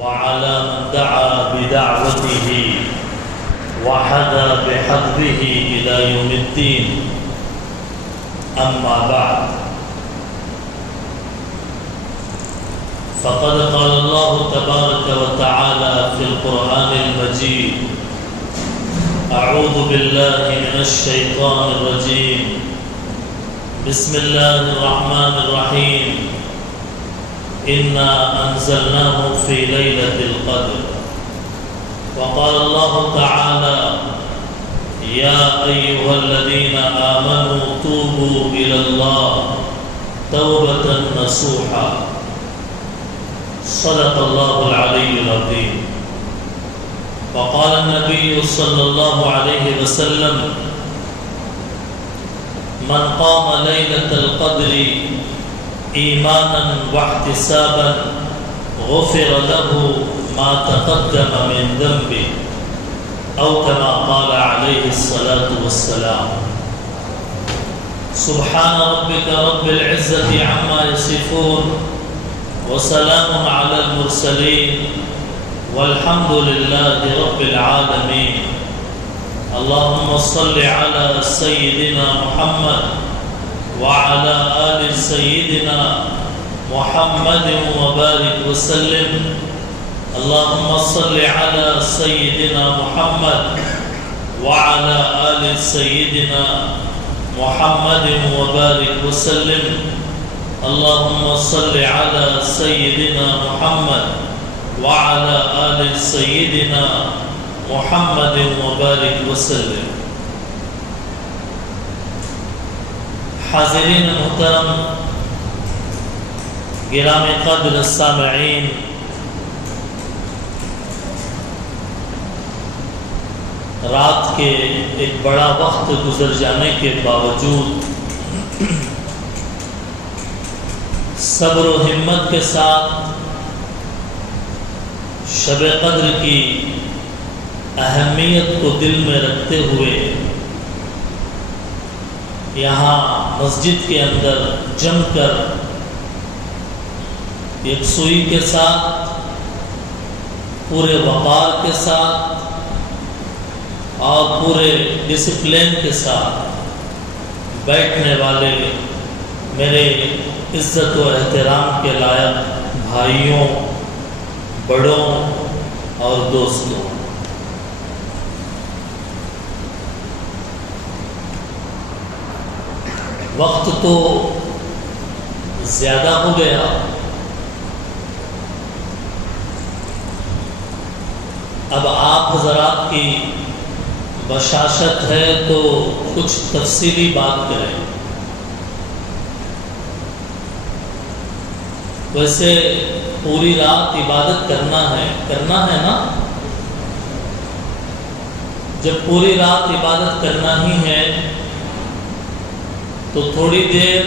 وعلى من دعا بدعوته وحدا بحظه إلى يوم الدين. أما بعد، فقد قال الله تبارك وتعالى في القرآن المجيد: أعوذ بالله من الشيطان الرجيم، بسم الله الرحمن الرحيم، إنا أنزلناه في ليلة القدر. وقال الله تعالى: يا أيها الذين آمنوا توبوا إلى الله توبة نصوحا. صدق الله العلي العظيم. وقال النبي صلى الله عليه وسلم: من قام ليلة القدر ایمانا واحتسابا غفر له ما تقدم من ذنبه، او كما قال عليه الصلاة والسلام. سبحان ربك رب العزة عما يصفون، وسلام على المرسلين، والحمد لله رب العالمين. اللهم صل على سيدنا محمد وعلى آل سيدنا محمد وبارك وسلم. اللهم صل على سيدنا محمد وعلى آل سيدنا محمد وبارك وسلم. اللهم صل على سيدنا محمد وعلى آل سيدنا محمد وبارك وسلم. حاضرین محترم، گرامی قدر السامعین، رات کے ایک بڑا وقت گزر جانے کے باوجود صبر و ہمت کے ساتھ شب قدر کی اہمیت کو دل میں رکھتے ہوئے یہاں مسجد کے اندر جم کر یکسوئی کے ساتھ، پورے وقار کے ساتھ اور پورے ڈسپلن کے ساتھ بیٹھنے والے میرے عزت و احترام کے لائق بھائیوں، بڑوں اور دوستوں، وقت تو زیادہ ہو گیا، اب آپ حضرات کی بشاشت ہے تو کچھ تفصیلی بات کریں۔ ویسے پوری رات عبادت کرنا ہے نا؟ جب پوری رات عبادت کرنا ہی ہے تو تھوڑی دیر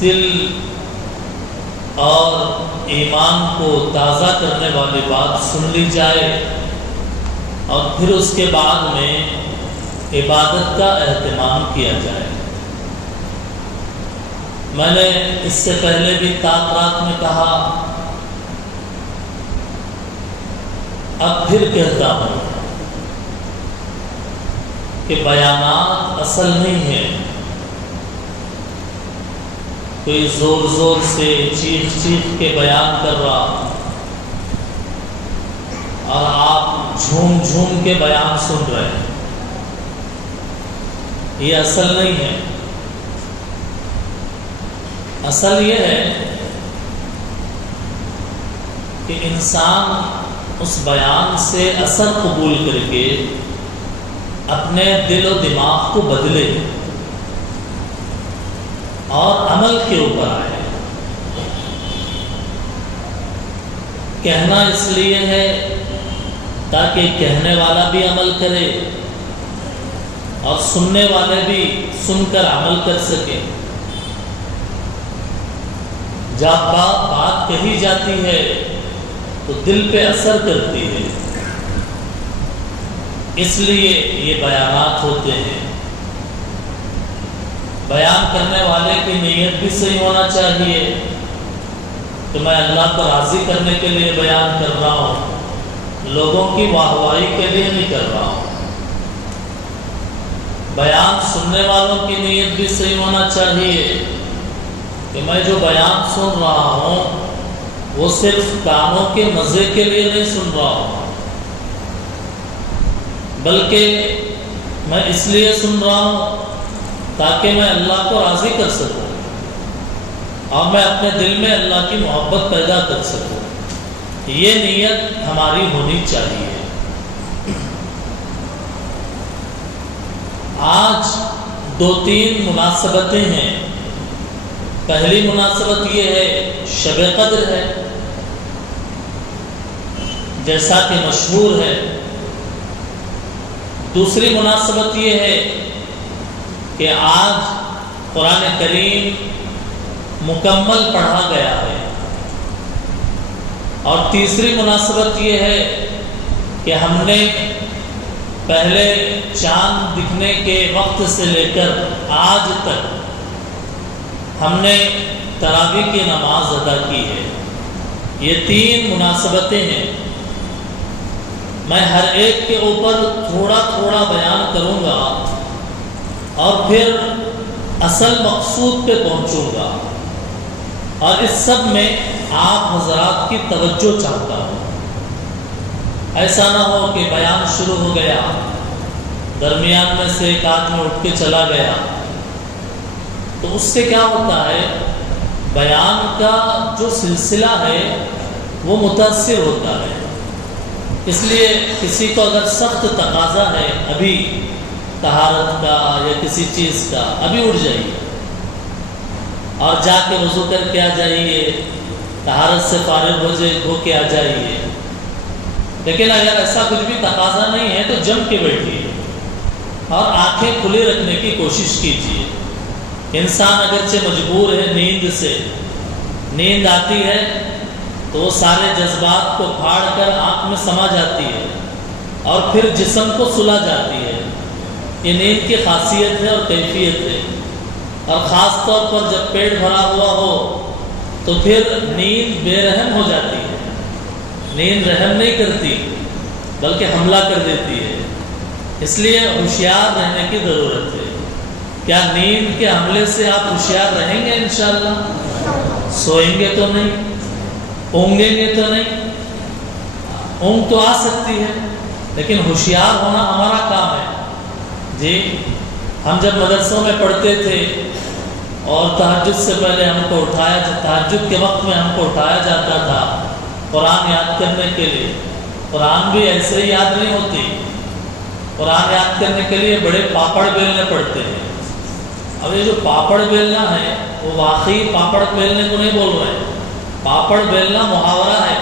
دل اور ایمان کو تازہ کرنے والی بات سن لی جائے، اور پھر اس کے بعد میں عبادت کا اہتمام کیا جائے۔ میں نے اس سے پہلے بھی رات میں کہا، اب پھر کہتا ہوں کہ بیانات اصل نہیں ہے، کوئی زور زور سے چیخ کے بیان کر رہا اور آپ جھوم کے بیان سن رہے ہیں، یہ اصل نہیں ہے۔ اصل یہ ہے کہ انسان اس بیان سے اثر قبول کر کے اپنے دل و دماغ کو بدلے اور عمل کے اوپر آئے۔ کہنا اس لیے ہے تاکہ کہنے والا بھی عمل کرے اور سننے والے بھی سن کر عمل کر سکے۔ جب بات کہی جاتی ہے تو دل پہ اثر کرتی ہے، اس لیے یہ بیانات ہوتے ہیں۔ بیان کرنے والے کی نیت بھی صحیح ہونا چاہیے کہ میں اللہ کو راضی کرنے کے لیے بیان کر رہا ہوں، لوگوں کی واہواہی کے لیے نہیں کر رہا ہوں۔ بیان سننے والوں کی نیت بھی صحیح ہونا چاہیے کہ میں جو بیان سن رہا ہوں وہ صرف کانوں کے مزے کے لیے نہیں سن رہا ہوں، بلکہ میں اس لیے سن رہا ہوں تاکہ میں اللہ کو راضی کر سکوں اور میں اپنے دل میں اللہ کی محبت پیدا کر سکوں۔ یہ نیت ہماری ہونی چاہیے۔ آج 2-3 مناسبتیں ہیں۔ پہلی مناسبت یہ ہے شب قدر ہے، جیسا کہ مشہور ہے۔ دوسری مناسبت یہ ہے کہ آج قرآن کریم مکمل پڑھا گیا ہے، اور تیسری مناسبت یہ ہے کہ ہم نے پہلے چاند دکھنے کے وقت سے لے کر آج تک ہم نے تراویح کی نماز ادا کی ہے۔ یہ 3 مناسبتیں ہیں۔ میں ہر ایک کے اوپر تھوڑا تھوڑا بیان کروں گا اور پھر اصل مقصود پہ پہنچوں گا، اور اس سب میں آپ حضرات کی توجہ چاہتا ہوں۔ ایسا نہ ہو کہ بیان شروع ہو گیا، درمیان میں سے ایک آدمی اٹھ کے چلا گیا، تو اس سے کیا ہوتا ہے، بیان کا جو سلسلہ ہے وہ متاثر ہوتا ہے۔ اس لیے کسی کو اگر سخت تقاضا ہے ابھی طہارت کا یا کسی چیز کا، ابھی اٹھ جائیے اور جا کے وضو کر کے آ جائیے، طہارت سے فارغ ہو کے آ جائیے۔ لیکن اگر ایسا کچھ بھی تقاضا نہیں ہے تو جم کے بیٹھیے اور آنکھیں کھلی رکھنے کی کوشش کیجیے۔ انسان اگرچہ مجبور ہے نیند سے، نیند آتی ہے تو وہ سارے جذبات کو پھاڑ کر آنکھ میں سما جاتی ہے اور پھر جسم کو سلا جاتی ہے۔ یہ نیند کی خاصیت ہے اور کیفیت ہے، اور خاص طور پر جب پیٹ بھرا ہوا ہو تو پھر نیند بے رحم ہو جاتی ہے۔ نیند رحم نہیں کرتی بلکہ حملہ کر دیتی ہے۔ اس لیے ہوشیار رہنے کی ضرورت ہے۔ کیا نیند کے حملے سے آپ ہوشیار رہیں گے انشاءاللہ؟ سوئیں گے تو نہیں، اونگیں گے تو نہیں۔ اونگ تو آ سکتی ہے لیکن ہوشیار ہونا ہمارا کام ہے۔ جی، ہم جب مدرسوں میں پڑھتے تھے اور تہجد سے پہلے ہم کو تہجد کے وقت میں ہم کو اٹھایا جاتا تھا قرآن یاد کرنے کے لیے۔ قرآن بھی ایسے ہی یاد نہیں ہوتی، قرآن یاد کرنے کے لیے بڑے پاپڑ بیلنے پڑتے ہیں۔ اب یہ جو پاپڑ بیلنا ہے وہ واقعی پاپڑ بیلنے کو نہیں بول رہے ہیں، پاپڑ بیلنا محاورہ ہے،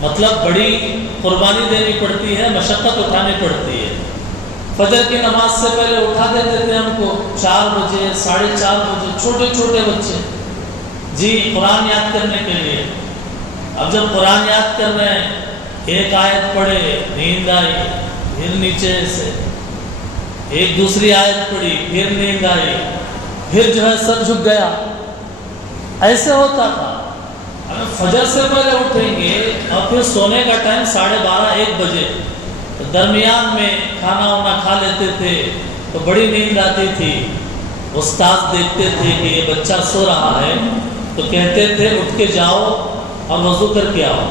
مطلب بڑی قربانی دینی پڑتی ہے، مشقت اٹھانی پڑتی ہے۔ فجر کی نماز سے پہلے اٹھا دیتے تھے ہم کو 4 بجے 4:30 بجے، چھوٹے چھوٹے بچے، جی قرآن یاد کرنے کے لیے۔ اب جب قرآن یاد کر رہے ہیں، ایک آیت پڑھے، نیند آئی، پھر نیچے سے ایک دوسری آیت پڑھی، پھر نیند آئی، پھر جو ہے سر جھک گیا۔ ایسے ہوتا تھا۔ اگر فجر سے پہلے اٹھیں گے اور پھر سونے کا ٹائم 12:30-1 بجے، درمیان میں کھانا وانا کھا لیتے تھے تو بڑی نیند آتی تھی۔ استاد دیکھتے تھے کہ یہ بچہ سو رہا ہے تو کہتے تھے اٹھ کے جاؤ اور وضو کر کے آؤ۔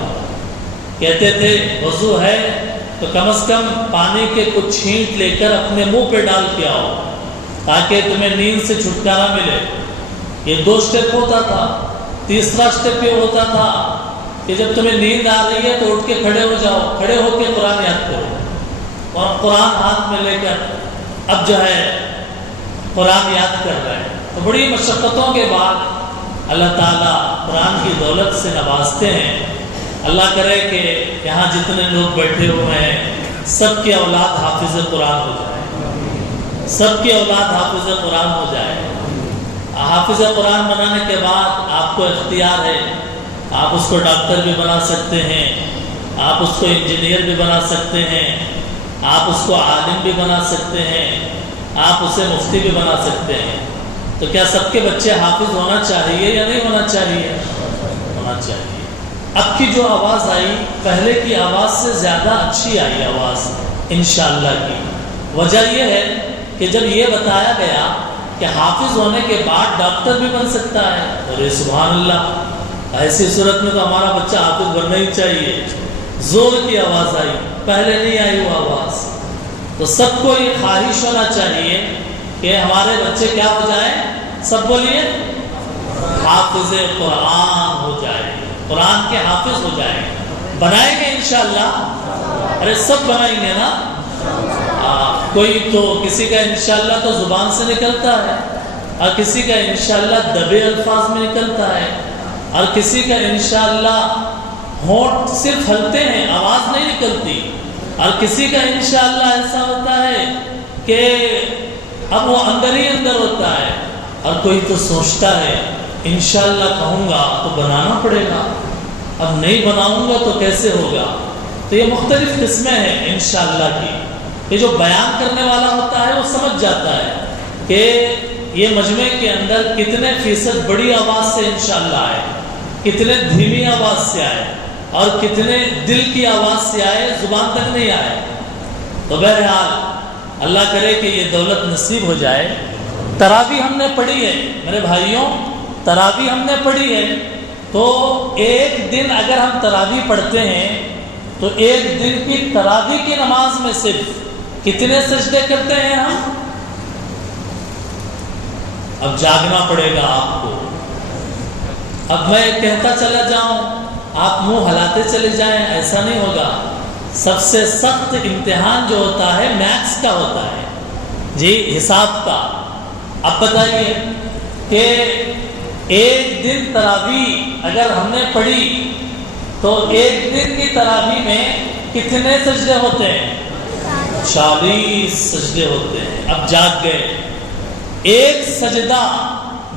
کہتے تھے وضو ہے تو کم از کم پانی کے کچھ چھینٹ لے کر اپنے منہ پہ ڈال کے آؤ تاکہ تمہیں نیند سے چھٹکارا ملے۔ یہ 2 سٹیپ ہوتا تھا۔ تیسرا سٹیپ یہ ہوتا تھا کہ جب تمہیں نیند آ رہی ہے تو اٹھ کے کھڑے ہو جاؤ، کھڑے ہو کے قرآن یاد کرو، اور قرآن ہاتھ میں لے کر اب جو ہے قرآن یاد کر رہے ہیں۔ تو بڑی مشقتوں کے بعد اللہ تعالیٰ قرآن کی دولت سے نوازتے ہیں۔ اللہ کرے کہ یہاں جتنے لوگ بیٹھے ہوئے ہیں سب کی اولاد حافظ قرآن ہو جائے، سب کی اولاد حافظ قرآن ہو جائے۔ حافظ قرآن بنانے کے بعد آپ کو اختیار ہے، آپ اس کو ڈاکٹر بھی بنا سکتے ہیں، آپ اس کو انجینئر بھی بنا سکتے ہیں، آپ اس کو عالم بھی بنا سکتے ہیں، آپ اسے مفتی بھی بنا سکتے ہیں۔ تو کیا سب کے بچے حافظ ہونا چاہیے یا نہیں ہونا چاہیے؟ ہونا چاہیے۔ اب کی جو آواز آئی پہلے کی آواز سے زیادہ اچھی آئی آواز انشاءاللہ کی۔ وجہ یہ ہے کہ جب یہ بتایا گیا کہ حافظ ہونے کے بعد ڈاکٹر بھی بن سکتا ہے، ارے سبحان اللہ، ایسی صورت میں تو ہمارا بچہ حافظ بننا ہی چاہیے۔ زور کی آواز آئی، پہلے نہیں آئی وہ آواز۔ تو سب کو یہ خواہش ہونا چاہیے کہ ہمارے بچے کیا ہو جائیں، سب بولیے حافظ قرآن ہو جائے، قرآن کے حافظ ہو جائیں۔ بنائیں گے انشاءاللہ؟ ارے سب بنائیں گے نا۔ کوئی تو کسی کا انشاءاللہ تو زبان سے نکلتا ہے، اور کسی کا انشاءاللہ دبے الفاظ میں نکلتا ہے، اور کسی کا انشاءاللہ ہونٹ صرف ہلتے ہیں، آواز نہیں نکلتی، اور کسی کا انشاءاللہ ایسا ہوتا ہے کہ اب وہ اندر ہی اندر ہوتا ہے، اور کوئی تو سوچتا ہے انشاءاللہ کہوں گا تو بنانا پڑے گا، اب نہیں بناؤں گا تو کیسے ہوگا۔ تو یہ مختلف قسمیں ہیں انشاءاللہ کی۔ یہ جو بیان کرنے والا ہوتا ہے وہ سمجھ جاتا ہے کہ یہ مجمع کے اندر کتنے فیصد بڑی آواز سے انشاءاللہ آئے، کتنے دھیمی آواز سے آئے، اور کتنے دل کی آواز سے آئے، زبان تک نہیں آئے۔ تو بہرحال اللہ کرے کہ یہ دولت نصیب ہو جائے۔ تراویح ہم نے پڑھی ہے میرے بھائیوں، تراویح ہم نے پڑھی ہے، تو ایک دن اگر ہم تراویح پڑھتے ہیں تو ایک دن کی تراویح کی نماز میں صرف کتنے سجدے کرتے ہیں ہم؟ اب جاگنا پڑے گا آپ کو۔ اب میں کہتا چلا جاؤں، آپ منہ ہلاتے چلے جائیں، ایسا نہیں ہوگا۔ سب سے سخت امتحان جو ہوتا ہے میتھس کا ہوتا ہے، جی حساب کا۔ اب بتائیے کہ ایک دن تراویح اگر ہم نے پڑھی تو ایک دن کی تراویح میں کتنے سجدے ہوتے ہیں؟ 40 سجدے ہوتے ہیں۔ اب جاگ گئے۔ ایک سجدہ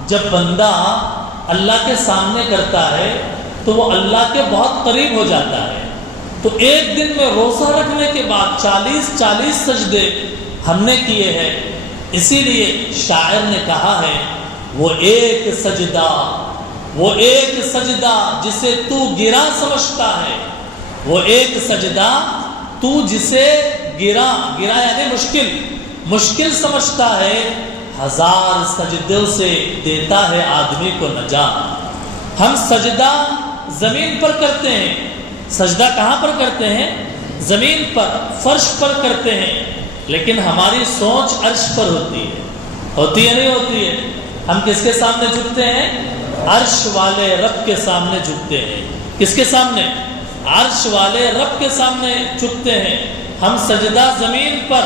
جب بندہ اللہ کے سامنے کرتا ہے تو وہ اللہ کے بہت قریب ہو جاتا ہے۔ تو ایک دن میں روزہ رکھنے کے بعد 40 سجدے ہم نے کیے ہیں۔ اسی لیے شاعر نے کہا ہے وہ ایک سجدہ جسے تو گرا سمجھتا ہے، وہ ایک سجدہ تو جسے گرا یعنی مشکل سمجھتا ہے، 1000 سجدوں سے دیتا ہے آدمی کو نجات۔ ہم سجدہ زمین پر کرتے ہیں، سجدہ کہاں پر کرتے ہیں؟ زمین پر، فرش پر کرتے ہیں، لیکن ہماری سوچ عرش پر ہوتی ہے نہیں ہوتی ہے؟ ہم کس کے سامنے جھکتے ہیں؟ عرش والے رب کے سامنے جھکتے ہیں۔ کس کے سامنے؟ عرش والے رب کے سامنے جھکتے ہیں۔ ہم سجدہ زمین پر،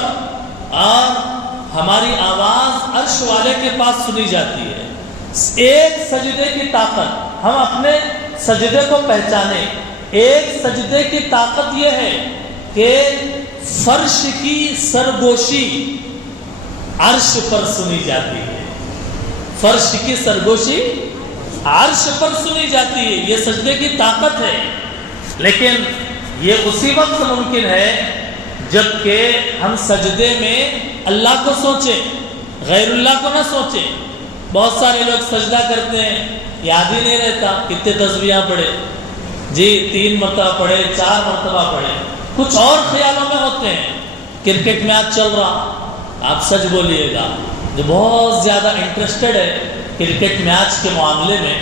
اور ہماری آواز عرش والے کے پاس سنی جاتی ہے۔ ایک سجدے کی طاقت، ہم اپنے سجدے کو پہچانے۔ ایک سجدے کی طاقت یہ ہے کہ فرش کی سرگوشی عرش پر سنی جاتی ہے، فرش کی سرگوشی عرش پر سنی جاتی ہے۔ یہ سجدے کی طاقت ہے، لیکن یہ اسی وقت ممکن ہے جب کہ ہم سجدے میں اللہ کو سوچیں، غیر اللہ کو نہ سوچیں۔ بہت سارے لوگ سجدہ کرتے ہیں، یاد ہی نہیں رہتا کتنے تسبیحاں پڑھے، جی 3 مرتبہ پڑھے، 4 مرتبہ پڑھے، کچھ اور خیالوں میں ہوتے ہیں۔ کرکٹ میچ چل رہا، آپ سچ بولیے گا، جو بہت زیادہ انٹرسٹڈ ہے کرکٹ میچ کے معاملے میں،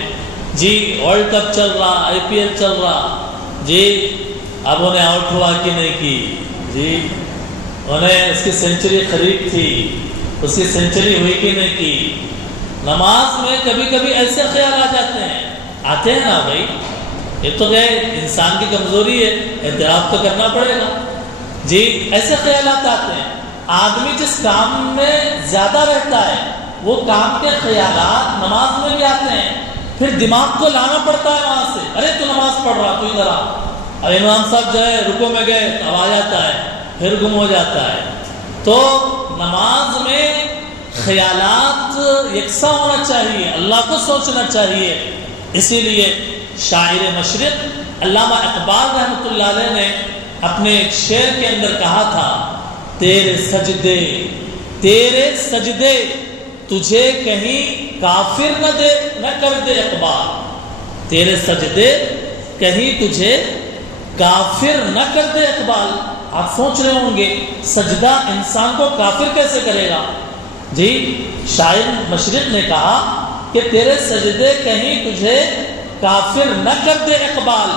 جی ورلڈ کپ چل رہا، IPL چل رہا، جی اب انہیں آؤٹ ہوا کہ نہیں کی، جی انہیں اس کی سینچری خرید تھی، اس کی سینچری ہوئی کہ نہیں کی۔ نماز میں کبھی کبھی ایسے خیال آ جاتے ہیں، آتے ہیں نا بھائی، یہ تو کہ انسان کی کمزوری ہے، اعتراف تو کرنا پڑے گا، جی ایسے خیالات آتے ہیں۔ آدمی جس کام میں زیادہ رہتا ہے وہ کام کے خیالات نماز میں بھی آتے ہیں، پھر دماغ کو لانا پڑتا ہے وہاں سے، ارے تو نماز پڑھ رہا، تو ادھر آ۔ اب امام صاحب جو ہے رکوع میں گئے تو آ جاتا ہے، پھر گم ہو جاتا ہے۔ تو نماز میں خیالات یکساں ہونا چاہیے، اللہ کو سوچنا چاہیے۔ اسی لیے شاعر مشرق علامہ اقبال رحمۃ اللہ علیہ نے اپنے ایک شعر کے اندر کہا تھا، تیرے سجدے تجھے کہیں کافر نہ کر دے اقبال، تیرے سجدے کہیں تجھے کافر نہ کر دے اقبال۔ آپ سوچ رہے ہوں گے سجدہ انسان کو کافر کیسے کرے گا؟ جی شاعر مشرق نے کہا کہ تیرے سجدے کہیں تجھے کافر نہ کر دے اقبال،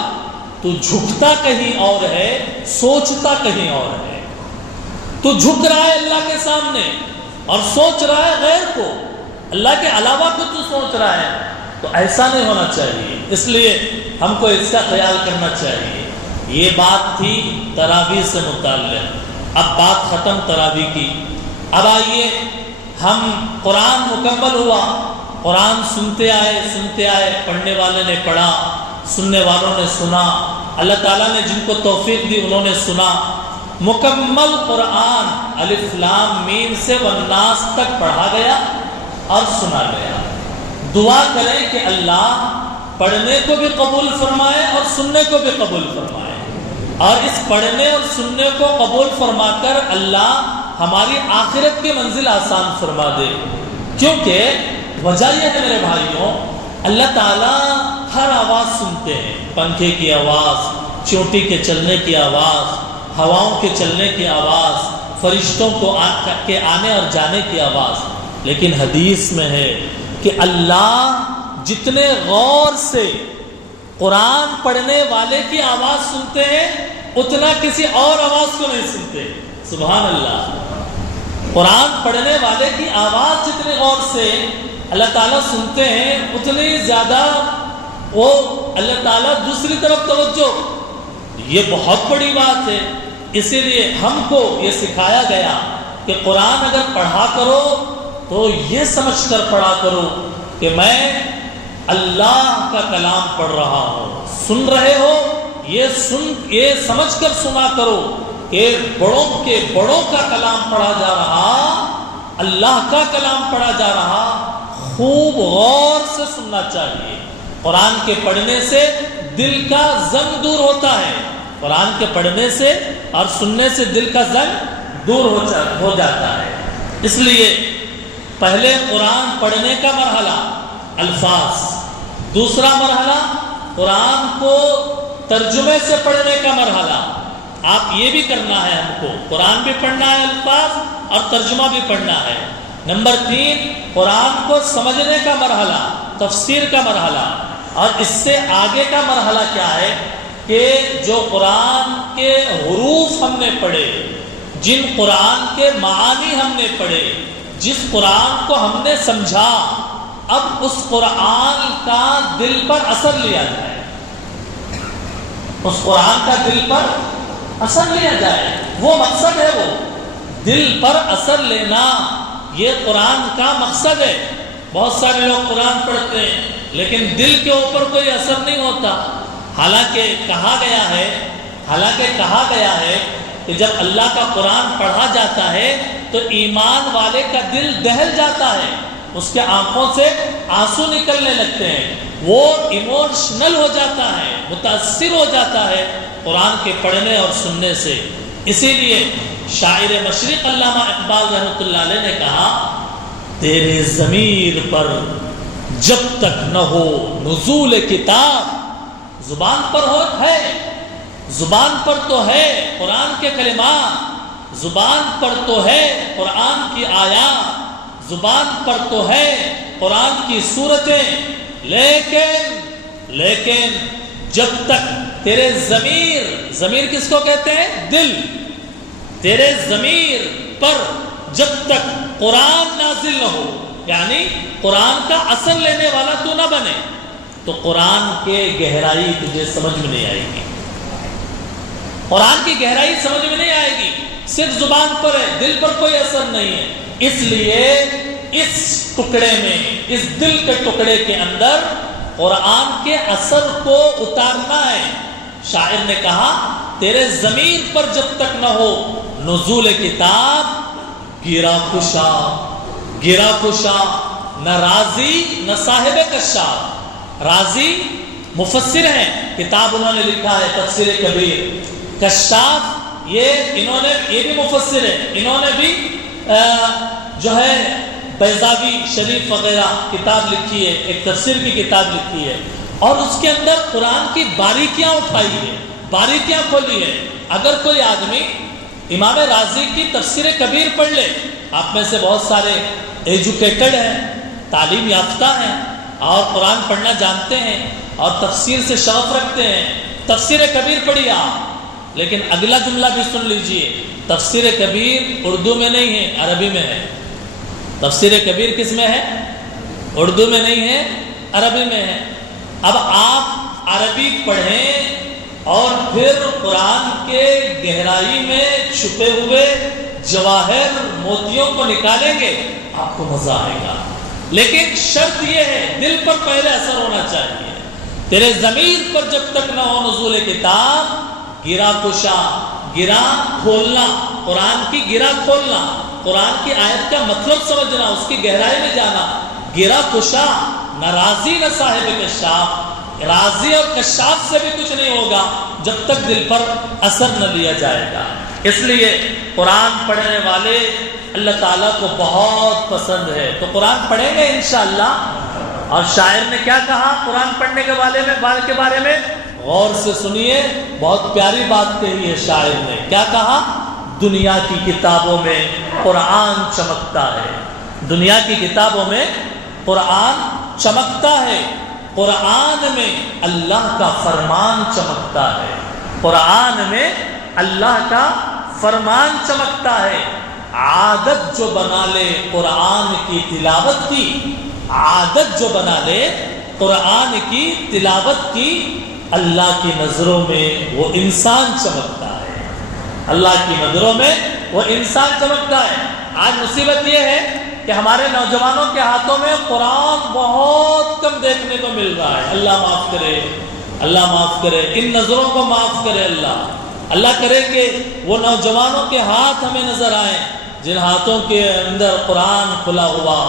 تو جھکتا کہیں اور ہے سوچتا کہیں اور ہے۔ تو جھک رہا ہے اللہ کے سامنے اور سوچ رہا ہے غیر کو، اللہ کے علاوہ کو تو سوچ رہا ہے، تو ایسا نہیں ہونا چاہیے۔ اس لیے ہم کو اس کا خیال کرنا چاہیے۔ یہ بات تھی تراویح سے متعلق، اب بات ختم تراویح کی۔ اب آئیے ہم قرآن مکمل ہوا، قرآن سنتے آئے، پڑھنے والے نے پڑھا، سننے والوں نے سنا، اللہ تعالیٰ نے جن کو توفیق دی انہوں نے سنا، مکمل قرآن الف لام میم سے والناس تک پڑھا گیا اور سنا گیا۔ دعا کریں کہ اللہ پڑھنے کو بھی قبول فرمائے اور سننے کو بھی قبول فرمائے، اور اس پڑھنے اور سننے کو قبول فرما کر اللہ ہماری آخرت کی منزل آسان فرما دے۔ کیونکہ وجہ یہ ہے میرے بھائیوں، اللہ تعالیٰ ہر آواز سنتے ہیں، پنکھے کی آواز، چونٹی کے چلنے کی آواز، ہواؤں کے چلنے کی آواز، فرشتوں کے آنے اور جانے کی آواز، لیکن حدیث میں ہے کہ اللہ جتنے غور سے قرآن پڑھنے والے کی آواز سنتے ہیں اتنا کسی اور آواز کو نہیں سنتے۔ سبحان اللہ، قرآن پڑھنے والے کی آواز جتنے غور سے اللہ تعالیٰ سنتے ہیں اتنی زیادہ وہ اللہ تعالیٰ دوسری طرف توجہ، یہ بہت بڑی بات ہے۔ اسی لیے ہم کو یہ سکھایا گیا کہ قرآن اگر پڑھا کرو تو یہ سمجھ کر پڑھا کرو کہ میں اللہ کا کلام پڑھ رہا ہوں۔ سن رہے ہو یہ سمجھ کر سنا کرو کہ بڑوں کا کلام پڑھا جا رہا، اللہ کا کلام پڑھا جا رہا، خوب غور سے سننا چاہیے۔ قرآن کے پڑھنے سے دل کا زنگ دور ہوتا ہے، قرآن کے پڑھنے سے اور سننے سے دل کا زنگ دور ہو جاتا ہے۔ اس لیے پہلے قرآن پڑھنے کا مرحلہ الفاظ، دوسرا مرحلہ قرآن کو ترجمے سے پڑھنے کا مرحلہ۔ آپ یہ بھی کرنا ہے، ہم کو قرآن بھی پڑھنا ہے الفاظ اور ترجمہ بھی پڑھنا ہے۔ نمبر 3 قرآن کو سمجھنے کا مرحلہ، تفسیر کا مرحلہ، اور اس سے آگے کا مرحلہ کیا ہے کہ جو قرآن کے حروف ہم نے پڑھے، جن قرآن کے معانی ہم نے پڑھے، جس قرآن کو ہم نے سمجھا، اب اس قرآن کا دل پر اثر لیا جائے، اس قرآن کا دل پر اثر لیا جائے۔ وہ مقصد ہے، وہ دل پر اثر لینا، یہ قرآن کا مقصد ہے۔ بہت سارے لوگ قرآن پڑھتے ہیں لیکن دل کے اوپر کوئی اثر نہیں ہوتا۔ حالانکہ کہا گیا ہے کہ جب اللہ کا قرآن پڑھا جاتا ہے تو ایمان والے کا دل دہل جاتا ہے، اس کے آنکھوں سے آنسو نکلنے لگتے ہیں، وہ ایموشنل ہو جاتا ہے، متاثر ہو جاتا ہے قرآن کے پڑھنے اور سننے سے۔ اسی لیے شاعر مشرق علامہ اقبال رحمۃ اللہ علیہ نے کہا، تیرے ضمیر پر جب تک نہ ہو نزول کتاب، زبان پر ہے، زبان پر تو ہے قرآن کے کلمات، زبان پر تو ہے قرآن کی آیات، زبان پر تو ہے قرآن کی صورتیں، لیکن جب تک تیرے ضمیر کس کو کہتے ہیں؟ دل، تیرے ضمیر پر جب تک قرآن نازل نہ ہو، یعنی قرآن کا اثر لینے والا تو نہ بنے، تو قرآن کے گہرائی تجھے سمجھ میں نہیں آئے گی، قرآن کی گہرائی سمجھ میں نہیں آئے گی، صرف زبان پر ہے، دل پر کوئی اثر نہیں ہے۔ اس لیے اس ٹکڑے میں، اس دل کے ٹکڑے کے اندر قرآن کے اثر کو اتارنا ہے۔ شاعر نے کہا، تیرے ضمیر پر جب تک نہ ہو نزول کتاب، گرا کشا، نہ رازی نہ صاحب کشاف۔ رازی مفسر ہیں، کتاب انہوں نے لکھا ہے تفسیر کبیر۔ کشاف یہ بھی مفسر ہے، انہوں نے بھی جو ہے بیضاوی شریف وغیرہ کتاب لکھی ہے، ایک تفسیر کی کتاب لکھی ہے، اور اس کے اندر قرآن کی باریکیاں اٹھائی ہے، باریکیاں کھولی ہے۔ اگر کوئی آدمی امام رازی کی تفسیر کبیر پڑھ لے، آپ میں سے بہت سارے ایجوکیٹڈ ہیں، تعلیم یافتہ ہیں اور قرآن پڑھنا جانتے ہیں اور تفسیر سے شوق رکھتے ہیں، تفسیر کبیر پڑھیے آپ، لیکن اگلا جملہ بھی سن لیجئے، تفسیر کبیر اردو میں نہیں ہے، عربی میں ہے۔ تفسیر کبیر کس میں ہے؟ اردو میں نہیں ہے، عربی میں ہے۔ اب آپ عربی پڑھیں اور پھر قرآن کے گہرائی میں چھپے ہوئے جواہر موتیوں کو نکالیں گے، آپ کو مزہ آئے گا، لیکن شرط یہ ہے دل پر پہلے اثر ہونا چاہیے۔ تیرے ضمیر پر جب تک نہ ہو نزول کتاب، گرا کشا، گرا کھولنا، قرآن کی گرا کھولنا، قرآن کی آیت کا مطلب سمجھنا، اس کی گہرائی میں جانا، گرا کشا، نہ راضی نہ صاحب کشاف، راضی اور کشاف سے بھی کچھ نہیں ہوگا جب تک دل پر اثر نہ لیا جائے گا۔ اس لیے قرآن پڑھنے والے اللہ تعالیٰ کو بہت پسند ہے، تو قرآن پڑھیں گے انشاءاللہ۔ اور شاعر نے کیا کہا قرآن پڑھنے کے بارے میں؟ غور سے سنیے، بہت پیاری بات کہی ہے شاعر نے۔ کیا کہا؟ دنیا کی کتابوں میں قرآن چمکتا ہے، دنیا کی کتابوں میں قرآن چمکتا ہے، قرآن میں اللہ کا فرمان چمکتا ہے، قرآن میں اللہ کا فرمان چمکتا ہے۔ عادت جو بنا لے قرآن کی تلاوت کی، عادت جو بنا لے قرآن کی تلاوت کی، اللہ کی نظروں میں وہ انسان چمکتا ہے، اللہ کی نظروں میں وہ انسان چمکتا ہے۔ آج مصیبت یہ ہے کہ ہمارے نوجوانوں کے ہاتھوں میں قرآن بہت کم دیکھنے کو مل رہا ہے۔ اللہ معاف کرے، اللہ معاف کرے، ان نظروں کو معاف کرے اللہ کرے کہ وہ نوجوانوں کے ہاتھ ہمیں نظر آئیں جن ہاتھوں کے اندر قرآن کھلا ہوا،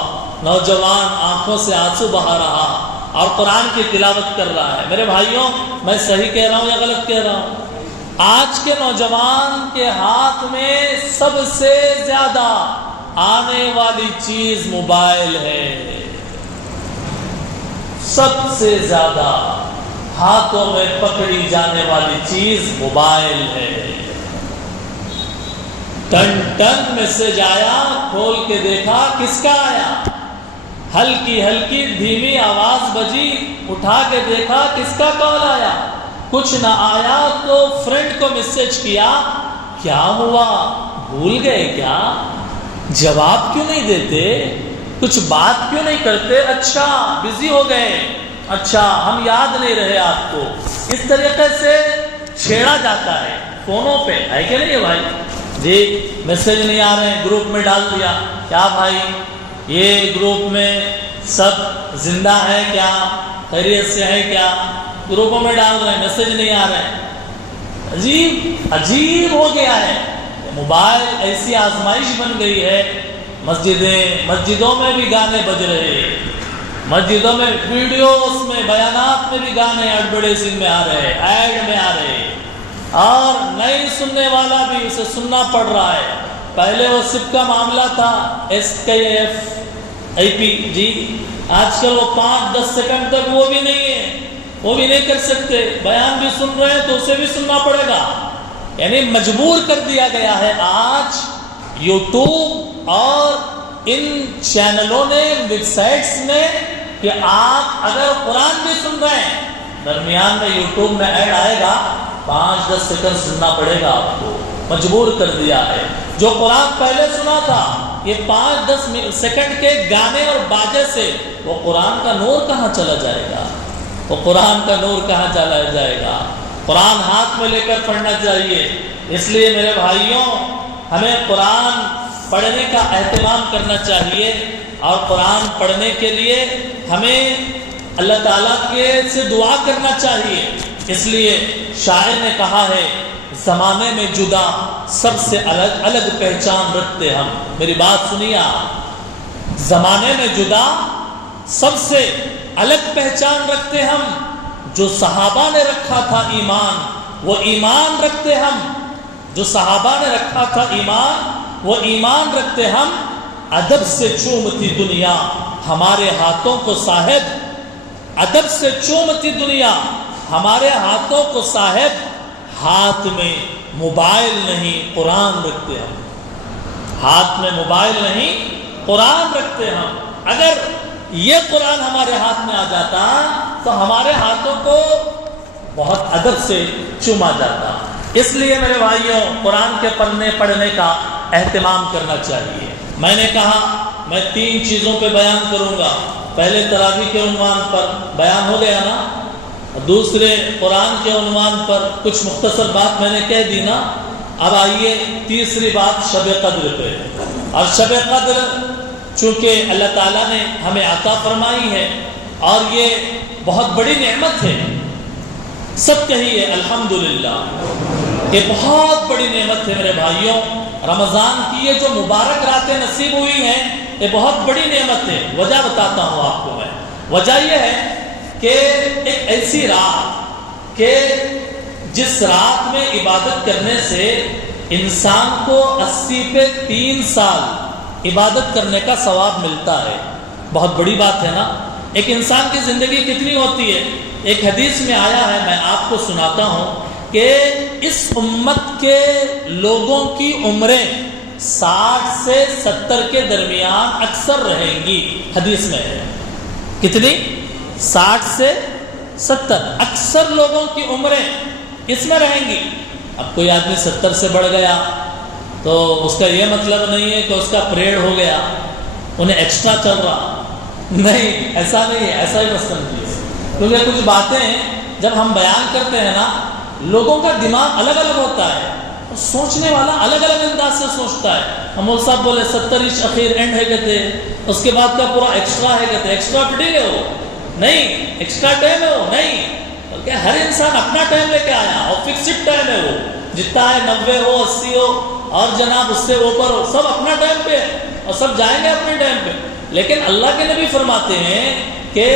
نوجوان آنکھوں سے آنسو بہا رہا اور قرآن کی تلاوت کر رہا ہے۔ میرے بھائیوں، میں صحیح کہہ رہا ہوں یا غلط کہہ رہا ہوں؟ آج کے نوجوان کے ہاتھ میں سب سے زیادہ آنے والی چیز موبائل ہے، سب سے زیادہ ہاتھوں میں پکڑی جانے والی چیز موبائل ہے۔ ٹن ٹن میسج آیا، کھول کے دیکھا کس کا آیا، ہلکی ہلکی دھیمی آواز بجی، اٹھا کے دیکھا کس کا کال آیا، کچھ نہ آیا تو فرینڈ کو میسج کیا، کیا ہوا بھول گئے کیا، جواب کیوں نہیں دیتے، کچھ بات کیوں نہیں کرتے، اچھا بزی ہو گئے، اچھا ہم یاد نہیں رہے آپ کو۔ اس طریقے سے چھیڑا جاتا ہے فونوں پہ، ہے کہ نہیں بھائی؟ جی میسج نہیں آ رہے ہیں، گروپ میں ڈال دیا، کیا بھائی یہ گروپ میں سب زندہ ہے کیا، خیریت سے ہے کیا، گروپوں میں ڈال رہے ہیں، میسج نہیں آ رہے ہیں۔ عجیب ہو گیا ہے، موبائل ایسی آزمائش بن گئی ہے۔ مسجدوں میں بھی گانے بج رہے ہیں، مسجدوں میں ویڈیوز میں بیانات میں بھی گانے ایڈورٹائزنگ میں آ رہے ہیں، ایڈ میں آ رہے ہیں، اور نہیں سننے والا بھی اسے سننا پڑ رہا ہے۔ پہلے وہ سپ کا معاملہ تھا، SKF IP جی، آج کل وہ 5-10 سیکنڈ تک وہ بھی نہیں ہے، وہ بھی نہیں کر سکتے، بیان بھی سن رہے ہیں تو اسے بھی سننا پڑے گا، یعنی مجبور کر دیا گیا ہے آج یوٹیوب اور ان چینلوں نے، ویب سائٹس نے، کہ آپ اگر قرآن بھی سن رہے ہیں، درمیان میں یوٹیوب میں ایڈ آئے گا، 5-10 سیکنڈ سننا پڑے گا آپ کو، مجبور کر دیا ہے۔ جو قرآن پہلے سنا تھا، یہ 5-10 سیکنڈ کے گانے اور باجے سے وہ قرآن کا نور کہاں چلا جائے گا، وہ قرآن کا نور کہاں چلا جائے گا؟ قرآن ہاتھ میں لے کر پڑھنا چاہیے۔ اس لیے میرے بھائیوں، ہمیں قرآن پڑھنے کا اہتمام کرنا چاہیے، اور قرآن پڑھنے کے لیے ہمیں اللہ تعالیٰ سے دعا کرنا چاہیے۔ اس لیے شاعر نے کہا ہے، زمانے میں جدا سب سے الگ الگ پہچان رکھتے ہم۔ میری بات سنیے آپ، زمانے میں جدا سب سے الگ پہچان رکھتے ہم، جو صحابہ نے رکھا تھا ایمان وہ ایمان رکھتے ہم، جو صحابہ نے رکھا تھا ایمان وہ ایمان رکھتے ہم۔ ادب سے چومتی دنیا ہمارے ہاتھوں کو صاحب، ادب سے چومتی دنیا، ہمارے ہاتھوں کو صاحب ہاتھ میں موبائل نہیں قرآن رکھتے ہم، ہاتھ میں موبائل نہیں قرآن رکھتے ہم۔ اگر یہ قرآن ہمارے ہاتھ میں آ جاتا تو ہمارے ہاتھوں کو بہت ادب سے چوما جاتا۔ اس لیے میرے بھائیوں، قرآن کے پڑھنے کا اہتمام کرنا چاہیے۔ میں نے کہا میں 3 چیزوں پہ بیان کروں گا۔ پہلے تراویح کے عنوان پر بیان ہو گیا نا، دوسرے قرآن کے عنوان پر کچھ مختصر بات میں نے کہہ دی نا۔ اب آئیے تیسری بات شب قدر پہ۔ اور شب قدر چونکہ اللہ تعالیٰ نے ہمیں عطا فرمائی ہے اور یہ بہت بڑی نعمت ہے، سب کہیے الحمدللہ، یہ بہت بڑی نعمت ہے میرے بھائیوں۔ رمضان کی یہ جو مبارک راتیں نصیب ہوئی ہیں، یہ بہت بڑی نعمت ہے۔ وجہ بتاتا ہوں آپ کو میں۔ وجہ یہ ہے کہ ایک ایسی رات کہ جس رات میں عبادت کرنے سے انسان کو 80 پہ 3 سال عبادت کرنے کا ثواب ملتا ہے، بہت بڑی بات ہے نا۔ ایک انسان کی زندگی کتنی ہوتی ہے؟ ایک حدیث میں آیا ہے، میں آپ کو سناتا ہوں کہ اس امت کے لوگوں کی عمریں 60 سے 70 کے درمیان اکثر رہیں گی۔ حدیث میں ہے کتنی؟ 60 سے 70 اکثر لوگوں کی عمریں اس میں رہیں گی۔ اب کوئی آدمی 70 سے بڑھ گیا تو اس کا یہ مطلب نہیں ہے کہ اس کا پریڈ ہو گیا، انہیں ایکسٹرا چل رہا، نہیں، ایسا نہیں ہے، ایسا ہی مسئلہ نہیں ہے۔ کیونکہ کچھ باتیں جب ہم بیان کرتے ہیں نا، لوگوں کا دماغ الگ الگ ہوتا ہے اور سوچنے والا الگ الگ انداز سے سوچتا ہے۔ ہم صاحب بولے 70 اخیر اینڈ ہے کہتے، اس کے بعد کا پورا ایکسٹرا ہے کہتے، ایکسٹرا فٹنگ ہے وہ نہیں، ایکسٹرا ٹائم ہے وہ نہیں، بلکہ ہر انسان اپنا ٹائم لے کے آیا اور فکسڈ ٹائم ہے، وہ جتنا ہے 90 ہو 80 ہو اور جناب اس سے اوپر ہو، سب اپنا ٹائم پہ ہے اور سب جائیں گے اپنے ٹائم پہ۔ لیکن اللہ کے نبی فرماتے ہیں کہ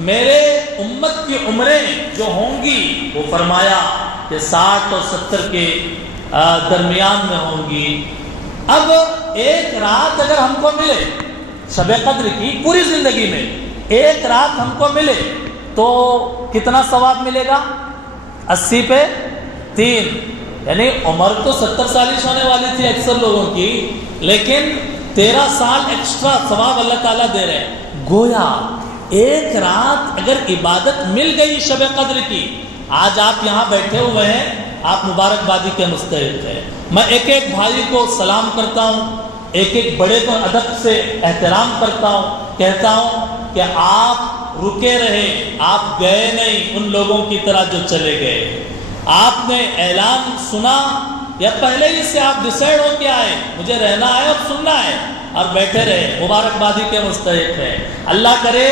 میرے امت کی عمریں جو ہوں گی، وہ فرمایا کہ 60 اور 70 کے درمیان میں ہوں گی۔ اب ایک رات اگر ہم کو ملے شب قدر کی، پوری زندگی میں ایک رات ہم کو ملے تو کتنا ثواب ملے گا؟ 80 پہ 3، یعنی عمر تو 70 سال ہی ہونے والی تھی اکثر لوگوں کی، لیکن 13 سال ایکسٹرا ثواب اللہ تعالیٰ دے رہے ہیں۔ گویا ایک رات اگر عبادت مل گئی شب قدر کی، آج آپ یہاں بیٹھے ہوئے ہیں، آپ مبارکبادی کے مستحق ہیں۔ میں ایک ایک بھائی کو سلام کرتا ہوں، ایک ایک بڑے کو ادب سے احترام کرتا ہوں، کہتا ہوں کہ آپ رکے رہے، آپ گئے نہیں ان لوگوں کی طرح جو چلے گئے۔ آپ نے اعلان سنا یا پہلے ہی سے آپ ڈیسائیڈ ہو کے آئے مجھے رہنا ہے اور سننا ہے اور بیٹھے رہے، مبارکبادی کے مستحق ہے۔ اللہ کرے،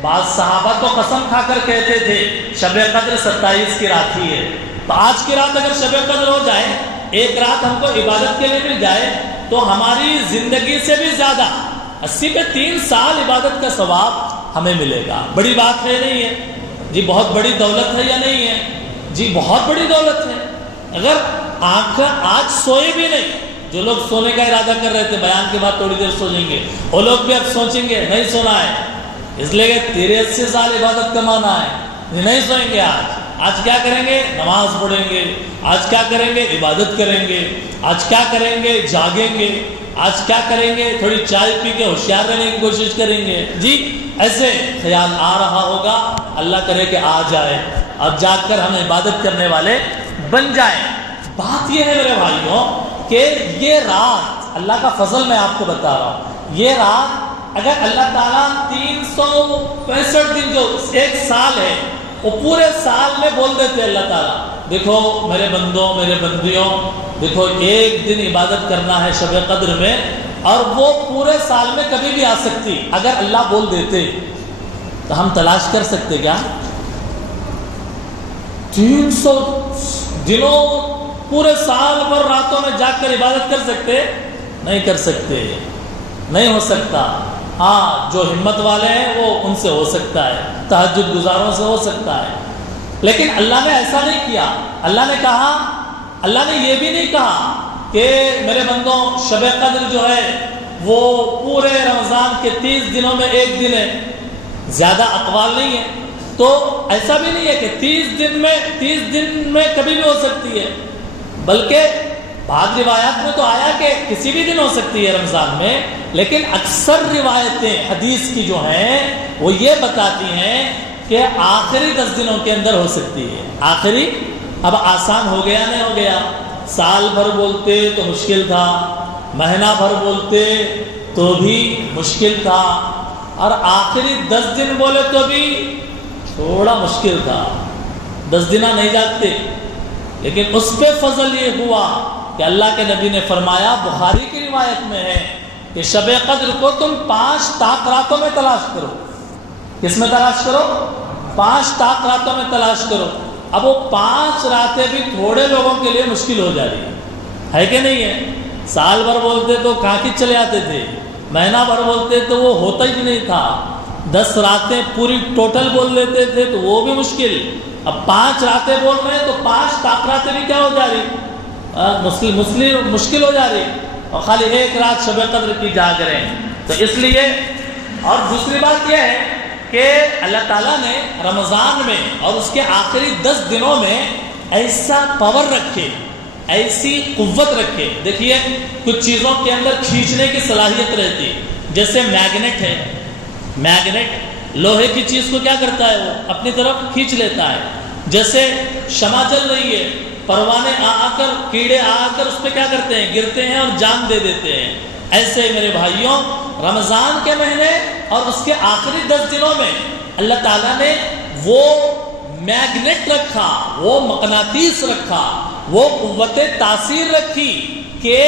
بعض صحابہ تو قسم کھا کر کہتے تھے شب قدر 27 کی رات ہی ہے، تو آج کی رات اگر شب قدر ہو جائے، ایک رات ہم کو عبادت کے لیے مل جائے تو ہماری زندگی سے بھی زیادہ 80 پہ 3 سال عبادت کا ثواب ہمیں ملے گا۔ بڑی بات ہے نہیں ہے جی؟ بہت بڑی دولت ہے یا نہیں ہے جی؟ بہت بڑی دولت ہے۔ اگر آج سوئے بھی نہیں، جو لوگ سونے کا ارادہ کر رہے تھے بیان کے بعد تھوڑی دیر سو جائیں گے، وہ لوگ بھی اب سوچیں گے نہیں سونا ہے، اس لیے کہ 83 سال عبادت کمانا ہے، نہیں سوئیں گے۔ آج کیا کریں گے؟ نماز پڑھیں گے۔ آج کیا کریں گے؟ عبادت کریں گے۔ آج کیا کریں گے؟ جاگیں گے۔ آج کیا کریں گے؟ تھوڑی چائے پی کے ہوشیار رہنے کی کوشش کریں گے جی۔ ایسے خیال آ رہا ہوگا، اللہ کرے کہ آ جائے اور جاگ کر ہم عبادت کرنے والے بن جائیں۔ بات یہ ہے میرے بھائیوں کہ یہ رات اللہ کا فضل، میں آپ کو بتا رہا ہوں، یہ رات اگر اللہ تعالیٰ 365 دن جو ایک سال ہے، وہ پورے سال میں بول دیتے اللہ تعالیٰ دیکھو میرے بندوں میرے بندیوں، دیکھو ایک دن عبادت کرنا ہے شب قدر میں، اور وہ پورے سال میں کبھی بھی آ سکتی، اگر اللہ بول دیتے تو ہم تلاش کر سکتے کیا؟ 300 دنوں پورے سال بھر راتوں میں جاگ کر عبادت کر سکتے؟ نہیں کر سکتے، نہیں ہو سکتا۔ ہاں جو ہمت والے ہیں وہ ان سے ہو سکتا ہے، تہجد گزاروں سے ہو سکتا ہے، لیکن اللہ نے ایسا نہیں کیا۔ اللہ نے کہا، اللہ نے یہ بھی نہیں کہا کہ میرے بندوں شب قدر جو ہے وہ پورے رمضان کے 30 دنوں میں ایک دن ہے، زیادہ اقوال نہیں ہے. تو ایسا بھی نہیں ہے کہ 30 دن میں کبھی بھی ہو سکتی ہے، بلکہ بعض روایات میں تو آیا کہ کسی بھی دن ہو سکتی ہے رمضان میں، لیکن اکثر روایتیں حدیث کی جو ہیں وہ یہ بتاتی ہیں کہ آخری 10 دنوں کے اندر ہو سکتی ہے. آخری اب آسان ہو گیا نہیں ہو گیا؟ سال بھر بولتے تو مشکل تھا، مہینہ بھر بولتے تو بھی مشکل تھا، اور آخری 10 دن بولے تو بھی تھوڑا مشکل تھا. 10 دن نہیں جاتے، لیکن اس پہ فضل یہ ہوا کہ اللہ کے نبی نے فرمایا، بخاری کی روایت میں ہے کہ شب قدر کو تم 5 طاق راتوں میں تلاش کرو. کس میں تلاش کرو؟ 5 طاق راتوں میں تلاش کرو. اب وہ 5 راتیں بھی تھوڑے لوگوں کے لیے مشکل ہو جا رہی ہے کہ نہیں ہے؟ سال بھر بولتے تو کھانکی چلے آتے تھے، مہینہ بھر بولتے تو وہ ہوتا ہی نہیں تھا، 10 راتیں پوری ٹوٹل بول لیتے تھے تو وہ بھی مشکل. اب 5 راتیں بول رہے ہیں تو 5 طاق راتیں بھی کیا ہو جا رہی؟ مشکل ہو جا رہی، اور خالی ایک رات شب قدر کی جاگ رہے ہیں. تو اس لیے، اور دوسری بات یہ ہے کہ اللہ تعالیٰ نے رمضان میں اور اس کے آخری 10 دنوں میں ایسا پاور رکھے، ایسی قوت رکھے. دیکھیے کچھ چیزوں کے اندر کھینچنے کی صلاحیت رہتی، جیسے میگنیٹ ہے. میگنیٹ لوہے کی چیز کو کیا کرتا ہے؟ وہ اپنی طرف کھینچ لیتا ہے. جیسے شمع جل رہی ہے، پروانے آ کر، کیڑے آ کر اس پہ کیا کرتے ہیں؟ گرتے ہیں اور جان دے دیتے ہیں. ایسے میرے بھائیوں، رمضان کے مہینے اور اس کے آخری 10 دنوں میں اللہ تعالیٰ نے وہ میگنیٹ رکھا، وہ مقناطیس رکھا، وہ قوت تاثیر رکھی کہ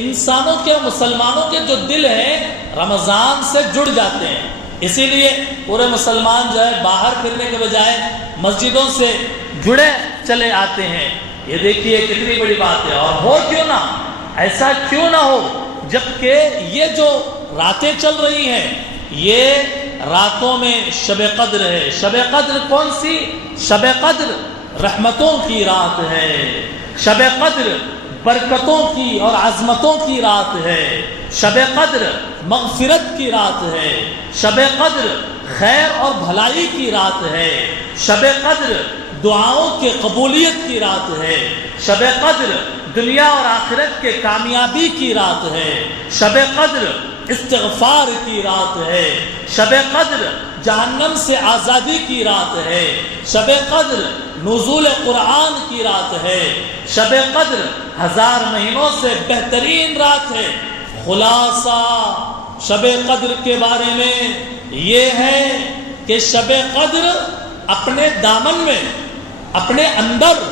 انسانوں کے، مسلمانوں کے جو دل ہیں رمضان سے جڑ جاتے ہیں. اسی لیے پورے مسلمان جو ہے باہر پھرنے کے بجائے مسجدوں سے جڑے چلے آتے ہیں. یہ دیکھیے کتنی بڑی بات ہے. اور ہو کیوں نہ، ایسا کیوں نہ ہو، جبکہ یہ جو راتیں چل رہی ہیں یہ راتوں میں شب قدر ہے. شب قدر کون سی؟ شب قدر رحمتوں کی رات ہے، شب قدر برکتوں کی اور عظمتوں کی رات ہے، شب قدر مغفرت کی رات ہے، شب قدر خیر اور بھلائی کی رات ہے، شب قدر دعاؤں کے قبولیت کی رات ہے، شب قدر دنیا اور آخرت کے کامیابی کی رات ہے، شب قدر استغفار کی رات ہے، شب قدر جہنم سے آزادی کی رات ہے، شب قدر نزول قرآن کی رات ہے، شب قدر 1000 مہینوں سے بہترین رات ہے. خلاصہ شب قدر کے بارے میں یہ ہے کہ شب قدر اپنے دامن میں، اپنے اندر،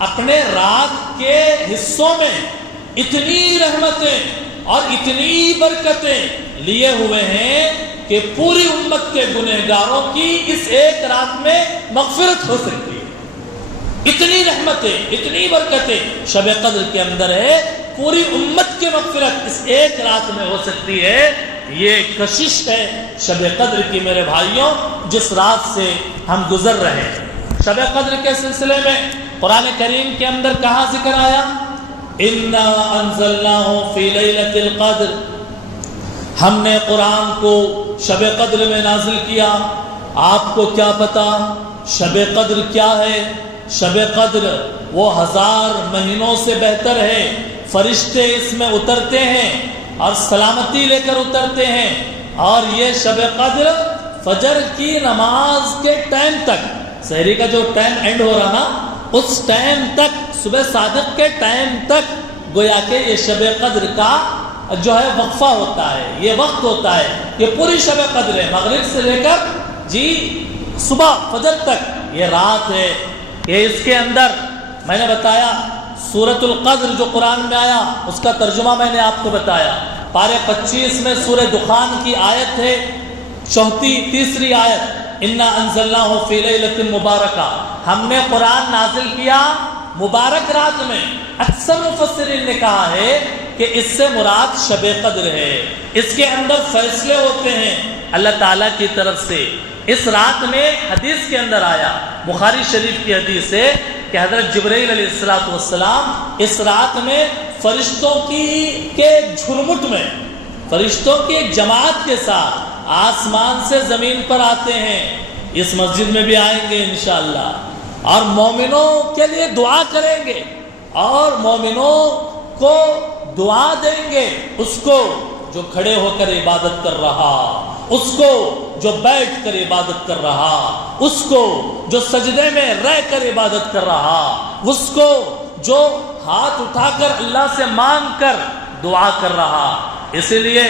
اپنے رات کے حصوں میں اتنی رحمتیں اور اتنی برکتیں لیے ہوئے ہیں کہ پوری امت کے گنہگاروں کی اس ایک رات میں مغفرت ہو سکتی ہے. اتنی رحمتیں، اتنی برکتیں شب قدر کے اندر ہے، پوری امت کی مغفرت اس ایک رات میں ہو سکتی ہے. یہ کشش ہے شب قدر کی میرے بھائیوں، جس رات سے ہم گزر رہے ہیں. شب قدر کے سلسلے میں قرآن کریم کے اندر کہاں ذکر آیا؟ اِنَّا أَنزَلْنَاهُ فِي لَيْلَةِ الْقَدْرِ، ہم نے قرآن کو شب قدر میں نازل کیا. آپ کو کیا پتا شب قدر کیا ہے؟ شب قدر وہ 1000 مہینوں سے بہتر ہے. فرشتے اس میں اترتے ہیں اور سلامتی لے کر اترتے ہیں، اور یہ شب قدر فجر کی نماز کے ٹائم تک، سحری کا جو ٹائم اینڈ ہو رہا نا، اس ٹائم تک، صبح صادق کے ٹائم تک گویا کہ یہ شب قدر کا جو ہے وقفہ ہوتا ہے، یہ وقت ہوتا ہے. یہ پوری شب قدر ہے، مغرب سے لے کر صبح فجر تک یہ رات ہے. کہ اس کے اندر میں نے بتایا سورۃ القدر جو قرآن میں آیا اس کا ترجمہ میں نے آپ کو بتایا. پارے 25 میں سورہ دخان کی آیت ہے، 34 آیت، انا انزلناہ فی لیلۃ مبارکہ، ہم نے قرآن نازل کیا مبارک رات میں. اکثر مفسرین نے کہا ہے کہ اس سے مراد شب قدر ہے. اس کے اندر فیصلے ہوتے ہیں اللہ تعالیٰ کی طرف سے. اس رات میں حدیث کے اندر آیا، بخاری شریف کی حدیث ہے کہ حضرت جبرائیل علیہ السلام اس رات میں فرشتوں کے جھرمٹ میں، فرشتوں کی ایک جماعت کے ساتھ آسمان سے زمین پر آتے ہیں، اس مسجد میں بھی آئیں گے انشاءاللہ، اور مومنوں کے لیے دعا کریں گے اور مومنوں کو دعا دیں گے، اس کو جو کھڑے ہو کر عبادت کر رہا، اس کو جو بیٹھ کر عبادت کر رہا، اس کو جو سجدے میں رہ کر عبادت کر رہا، اس کو جو ہاتھ اٹھا کر اللہ سے مانگ کر دعا کر رہا۔ اسی لیے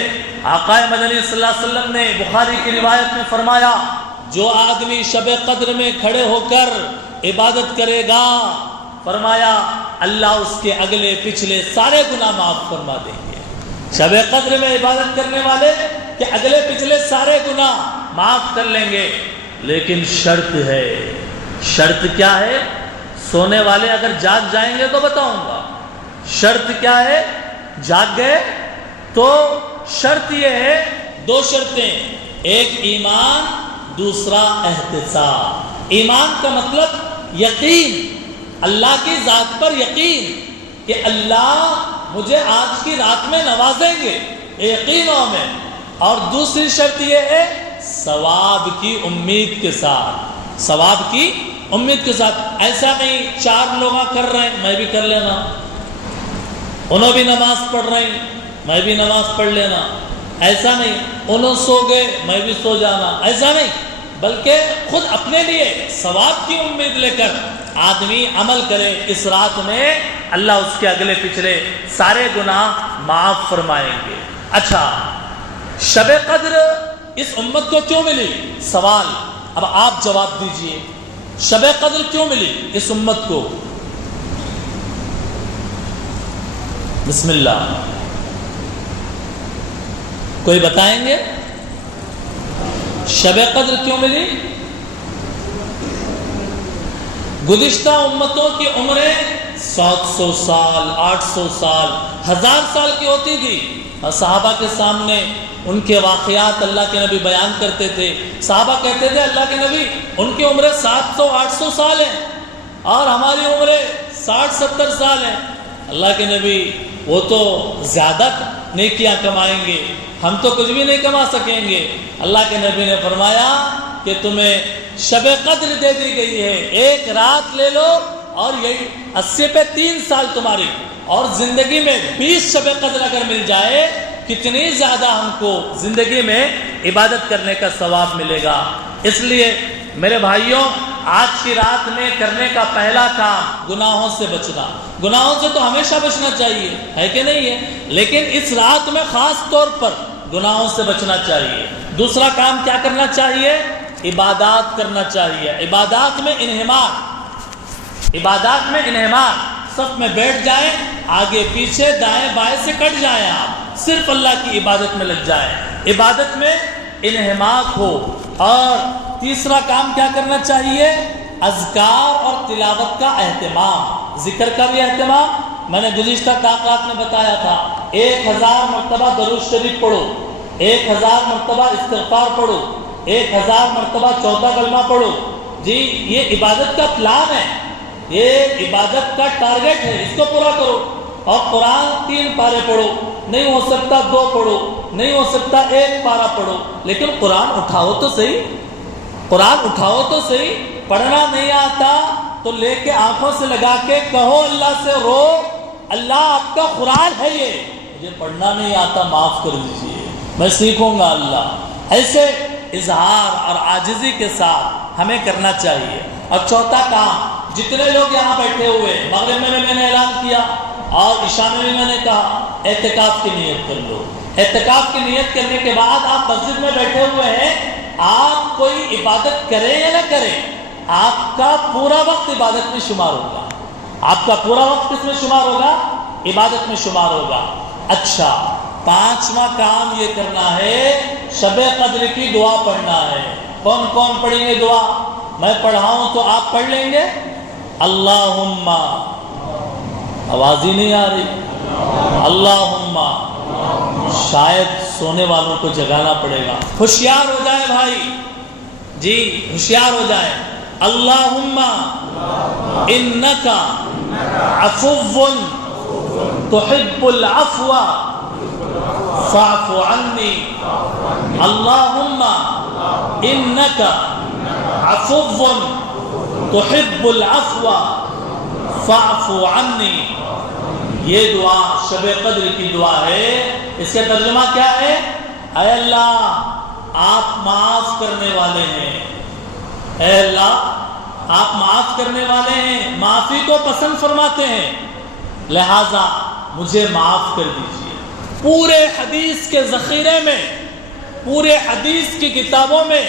آقا مدنی صلی اللہ علیہ وسلم نے بخاری کی روایت میں فرمایا، جو آدمی شب قدر میں کھڑے ہو کر عبادت کرے گا، فرمایا اللہ اس کے اگلے پچھلے سارے گناہ معاف فرما دیں گے۔ شب قدر میں عبادت کرنے والے کہ اگلے پچھلے سارے گناہ معاف کر لیں گے، لیکن شرط ہے۔ شرط کیا ہے؟ سونے والے اگر جاگ جائیں گے تو بتاؤں گا۔ شرط کیا ہے؟ جاگ گئے تو شرط یہ ہے، دو شرطیں، ایک ایمان، دوسرا احتساب۔ ایمان کا مطلب یقین، اللہ کی ذات پر یقین کہ اللہ مجھے آج کی رات میں نوازیں گے، یقین ہو میں۔ اور دوسری شرط یہ ہے ثواب کی امید کے ساتھ، ثواب کی امید کے ساتھ۔ ایسا نہیں چار لوگ کر رہے ہیں میں بھی کر لینا، انہوں بھی نماز پڑھ رہے ہیں میں بھی نماز پڑھ لینا، ایسا نہیں انہوں سو گئے میں بھی سو جانا، ایسا نہیں، بلکہ خود اپنے لیے ثواب کی امید لے کر آدمی عمل کرے۔ اس رات میں اللہ اس کے اگلے پچھلے سارے گناہ معاف فرمائیں گے۔ اچھا، شب قدر اس امت کو کیوں ملی؟ سوال، اب آپ جواب دیجئے، شب قدر کیوں ملی اس امت کو؟ بسم اللہ، کوئی بتائیں گے شب قدر کیوں ملی؟ گزشتہ امتوں کی عمریں 700 سال، 800 سال، 1000 سال کی ہوتی تھی، اور صحابہ کے سامنے ان کے واقعات اللہ کے نبی بیان کرتے تھے۔ صحابہ کہتے تھے اللہ کے نبی ان کی عمریں 700 800 سال ہیں اور ہماری عمریں 60 70 سال ہیں۔ اللہ کے نبی وہ تو زیادہ نیکیاں کمائیں گے، ہم تو کچھ بھی نہیں کما سکیں گے۔ اللہ کے نبی نے فرمایا کہ تمہیں شب قدر دے دی گئی ہے، ایک رات لے لو اور یہی 80 پہ 3 سال تمہاری، اور زندگی میں 20 شب قدر اگر مل جائے کتنی زیادہ ہم کو زندگی میں عبادت کرنے کا ثواب ملے گا۔ اس لیے میرے بھائیوں، آج کی رات میں کرنے کا پہلا کام گناہوں سے بچنا۔ گناہوں سے تو ہمیشہ بچنا چاہیے، ہے کہ نہیں ہے، لیکن اس رات میں خاص طور پر گناہوں سے بچنا چاہیے۔ دوسرا کام کیا کرنا چاہیے؟ عبادات کرنا چاہیے۔ عبادات میں انہمار، عبادات میں انہمار، صف میں بیٹھ جائیں، آگے پیچھے دائیں بائیں سے کٹ جائیں، آپ صرف اللہ کی عبادت میں لگ جائیں، عبادت میں انہماک ہو۔ اور تیسرا کام کیا کرنا چاہیے؟ اذکار اور تلاوت کا اہتمام، ذکر کا بھی اہتمام۔ میں نے گزشتہ طاقات میں بتایا تھا 1000 مرتبہ درود شریف پڑھو، 1000 مرتبہ استغفار پڑھو، 1000 مرتبہ 14 کلمہ پڑھو۔ جی یہ عبادت کا پلان ہے، یہ عبادت کا ٹارگٹ ہے، اس کو پورا کرو۔ اور قرآن 3 پارے پڑھو، نہیں ہو سکتا 2 پڑھو، نہیں ہو سکتا 1 پارہ پڑھو، لیکن قرآن اٹھاؤ تو صحیح، قرآن اٹھاؤ تو صحیح۔ پڑھنا نہیں آتا تو لے کے آنکھوں سے لگا کے کہو اللہ سے، رو اللہ آپ کا قرآن ہے یہ، مجھے پڑھنا نہیں آتا معاف کر دیجیے، میں سیکھوں گا اللہ۔ ایسے اظہار اور عاجزی کے ساتھ ہمیں کرنا چاہیے۔ اور چوتھا کام، جتنے لوگ یہاں بیٹھے ہوئے، مغرب میں نے اعلان کیا اور عشاء میں میں نے کہا اعتکاف کی نیت کر لو۔ اعتکاف کی نیت کرنے کے بعد آپ مسجد میں بیٹھے ہوئے ہیں، آپ کوئی عبادت کریں یا نہ کریں، آپ کا پورا وقت عبادت میں شمار ہوگا، آپ کا پورا وقت کس میں شمار ہوگا؟ عبادت میں شمار ہوگا۔ اچھا، 5واں کام یہ کرنا ہے، شب قدر کی دعا پڑھنا ہے۔ کون کون پڑھیں گے دعا؟ میں پڑھاؤں تو آپ پڑھ لیں گے؟ اللہم، آواز ہی نہیں آ رہی، اللہم، شاید سونے والوں کو جگانا پڑے گا، ہوشیار ہو جائے بھائی، جی ہوشیار ہو جائے۔ اللہم انکا عفو تحب العفو فاعف عني اللهم انك عفو تحب العفو فاعف عني. یہ دعا شب قدر کی دعا ہے. اس کا ترجمہ کیا ہے؟ اے اللہ آپ معاف کرنے والے ہیں. اے اللہ آپ معاف کرنے والے ہیں، معافی کو پسند فرماتے ہیں، لہذا مجھے معاف کر دیجیے. پورے حدیث کے ذخیرے میں، پورے حدیث کی کتابوں میں،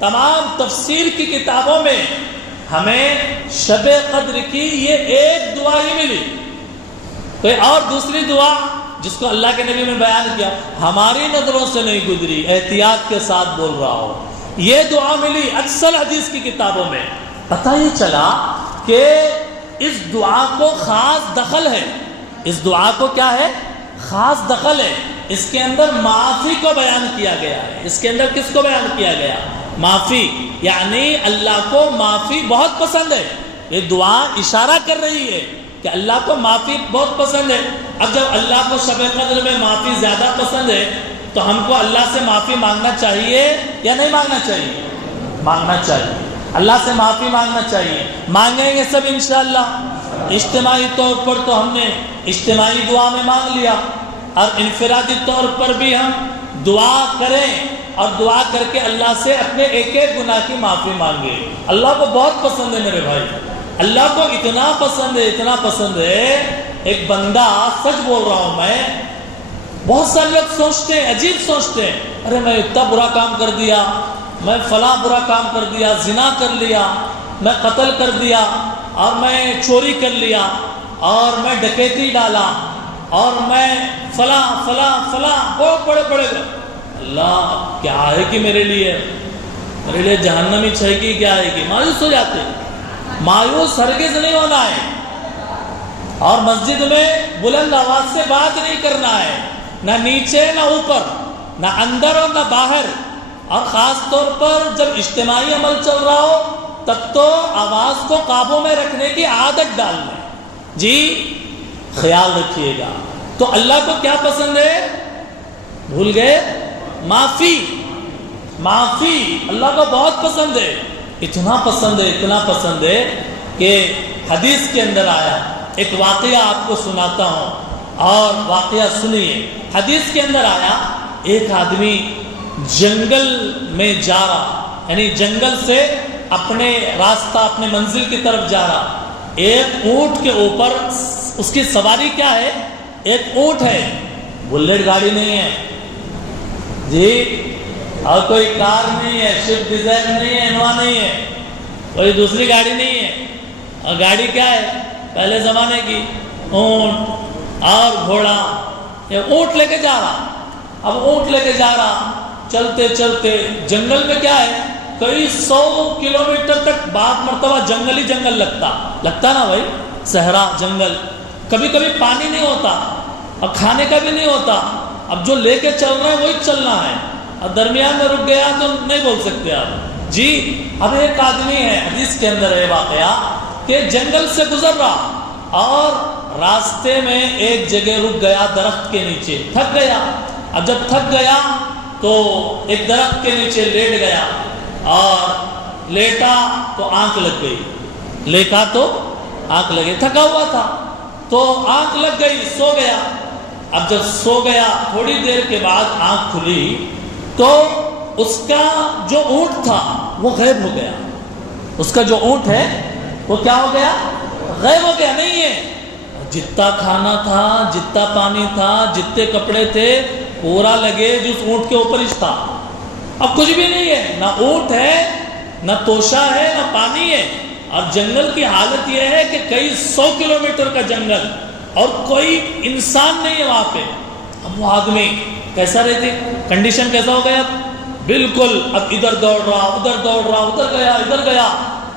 تمام تفسیر کی کتابوں میں ہمیں شب قدر کی یہ ایک دعا ہی ملی. کوئی اور دوسری دعا جس کو اللہ کے نبی نے بیان کیا ہماری نظروں سے نہیں گزری، احتیاط کے ساتھ بول رہا ہو. یہ دعا ملی اکثر حدیث کی کتابوں میں. پتہ ہی چلا کہ اس دعا کو خاص دخل ہے. اس دعا کو کیا ہے؟ خاص دخل ہے. اس کے اندر معافی کو بیان کیا گیا ہے. اس کے اندر کس کو بیان کیا گیا؟ معافی. یعنی اللہ کو معافی بہت پسند ہے. یہ دعا اشارہ کر رہی ہے کہ اللہ کو معافی بہت پسند ہے. اب جب اللہ کو شب قدر میں معافی زیادہ پسند ہے تو ہم کو اللہ سے معافی مانگنا چاہیے یا نہیں مانگنا چاہیے؟ مانگنا چاہیے. اللہ سے معافی مانگنا چاہیے. مانگیں گے سب انشاءاللہ. اجتماعی طور پر تو ہم نے اجتماعی دعا میں مانگ لیا، اور انفرادی طور پر بھی ہم دعا کریں اور دعا کر کے اللہ سے اپنے ایک ایک گناہ کی معافی مانگے. اللہ کو بہت پسند ہے میرے بھائی. اللہ کو اتنا پسند ہے، اتنا پسند ہے. ایک بندہ، سچ بول رہا ہوں میں، بہت سارے لوگ سوچتے ہیں، عجیب سوچتے ہیں، ارے میں اتنا برا کام کر دیا، میں فلاں برا کام کر دیا، زنا کر لیا، میں قتل کر دیا، اور میں چوری کر لیا، اور میں ڈکیتی ڈالا، اور میں فلاں فلاں فلاں بہت بڑے بڑے. اللہ کیا ہے کہ میرے لیے جہنم ہی چھے گی، کیا ہے کہ مایوس ہو جاتے ہیں. مایوس ہرگز نہیں ہونا ہے، اور مسجد میں بلند آواز سے بات نہیں کرنا ہے، نہ نیچے نہ اوپر، نہ اندر اور نہ باہر. اور خاص طور پر جب اجتماعی عمل چل رہا ہو تب تو آواز کو قابو میں رکھنے کی عادت ڈال لیں. جی خیال رکھیے گا. تو اللہ کو کیا پسند ہے؟ بھول گئے؟ معافی. معافی اللہ کو بہت پسند ہے. اتنا پسند ہے، اتنا پسند ہے کہ حدیث کے اندر آیا. ایک واقعہ آپ کو سناتا ہوں، اور واقعہ سنیے. حدیث کے اندر آیا ایک آدمی جنگل میں جا رہا، یعنی جنگل سے اپنے راستہ، اپنے منزل کی طرف جا رہا. ایک اونٹ کے اوپر اس کی سواری کیا ہے؟ ایک اونٹ ہے. بلیٹ گاڑی نہیں ہے جی، اور کوئی کار نہیں ہے، سوئفٹ ڈیزائر نہیں ہے، انوا نہیں ہے، کوئی دوسری گاڑی نہیں ہے. اور گاڑی کیا ہے؟ پہلے زمانے کی اونٹ اور گھوڑا. یہ اونٹ لے کے جا رہا. اب اونٹ لے کے جا رہا، چلتے چلتے جنگل میں کیا ہے، کئی 100 کلومیٹر تک بعض مرتبہ جنگل ہی جنگل لگتا نا بھائی، صحرا جنگل. کبھی کبھی پانی نہیں ہوتا اور کھانے کا بھی نہیں ہوتا. اب جو لے کے چل رہے ہیں وہی چلنا ہے، اور درمیان میں رک گیا تو نہیں بول سکتے آپ جی. اب ایک آدمی ہے، حدیث کے اندر ہے واقعہ کہ جنگل سے گزر رہا اور راستے میں ایک جگہ رک گیا، درخت کے نیچے تھک گیا. اب جب تھک گیا تو ایک درخت کے نیچے لیٹ گیا، اور لیٹا تو آنکھ لگ گئی. لیٹا تو آنکھ لگی، تھکا ہوا تھا تو آنکھ لگ گئی، سو گیا. اب جب سو گیا تھوڑی دیر کے بعد آنکھ کھلی تو اس کا جو اونٹ تھا وہ غائب ہو گیا. اس کا جو اونٹ ہے وہ کیا ہو گیا؟ غائب ہو گیا. نہیں ہے، جتنا کھانا تھا، جتنا پانی تھا، جتنے کپڑے تھے، پورا لگے جس اونٹ کے اوپر ہی تھا. اب کچھ بھی نہیں ہے، نہ اونٹ ہے، نہ توشا ہے، نہ پانی ہے. اور جنگل کی حالت یہ ہے کہ کئی 100 کلومیٹر کا جنگل، اور کوئی انسان نہیں ہے وہاں پہ. اب وہ آدمی کیسا رہتے، کنڈیشن کیسا ہو گیا؟ بالکل اب ادھر دوڑ رہا، ادھر دوڑ رہا، ادھر گیا، ادھر گیا،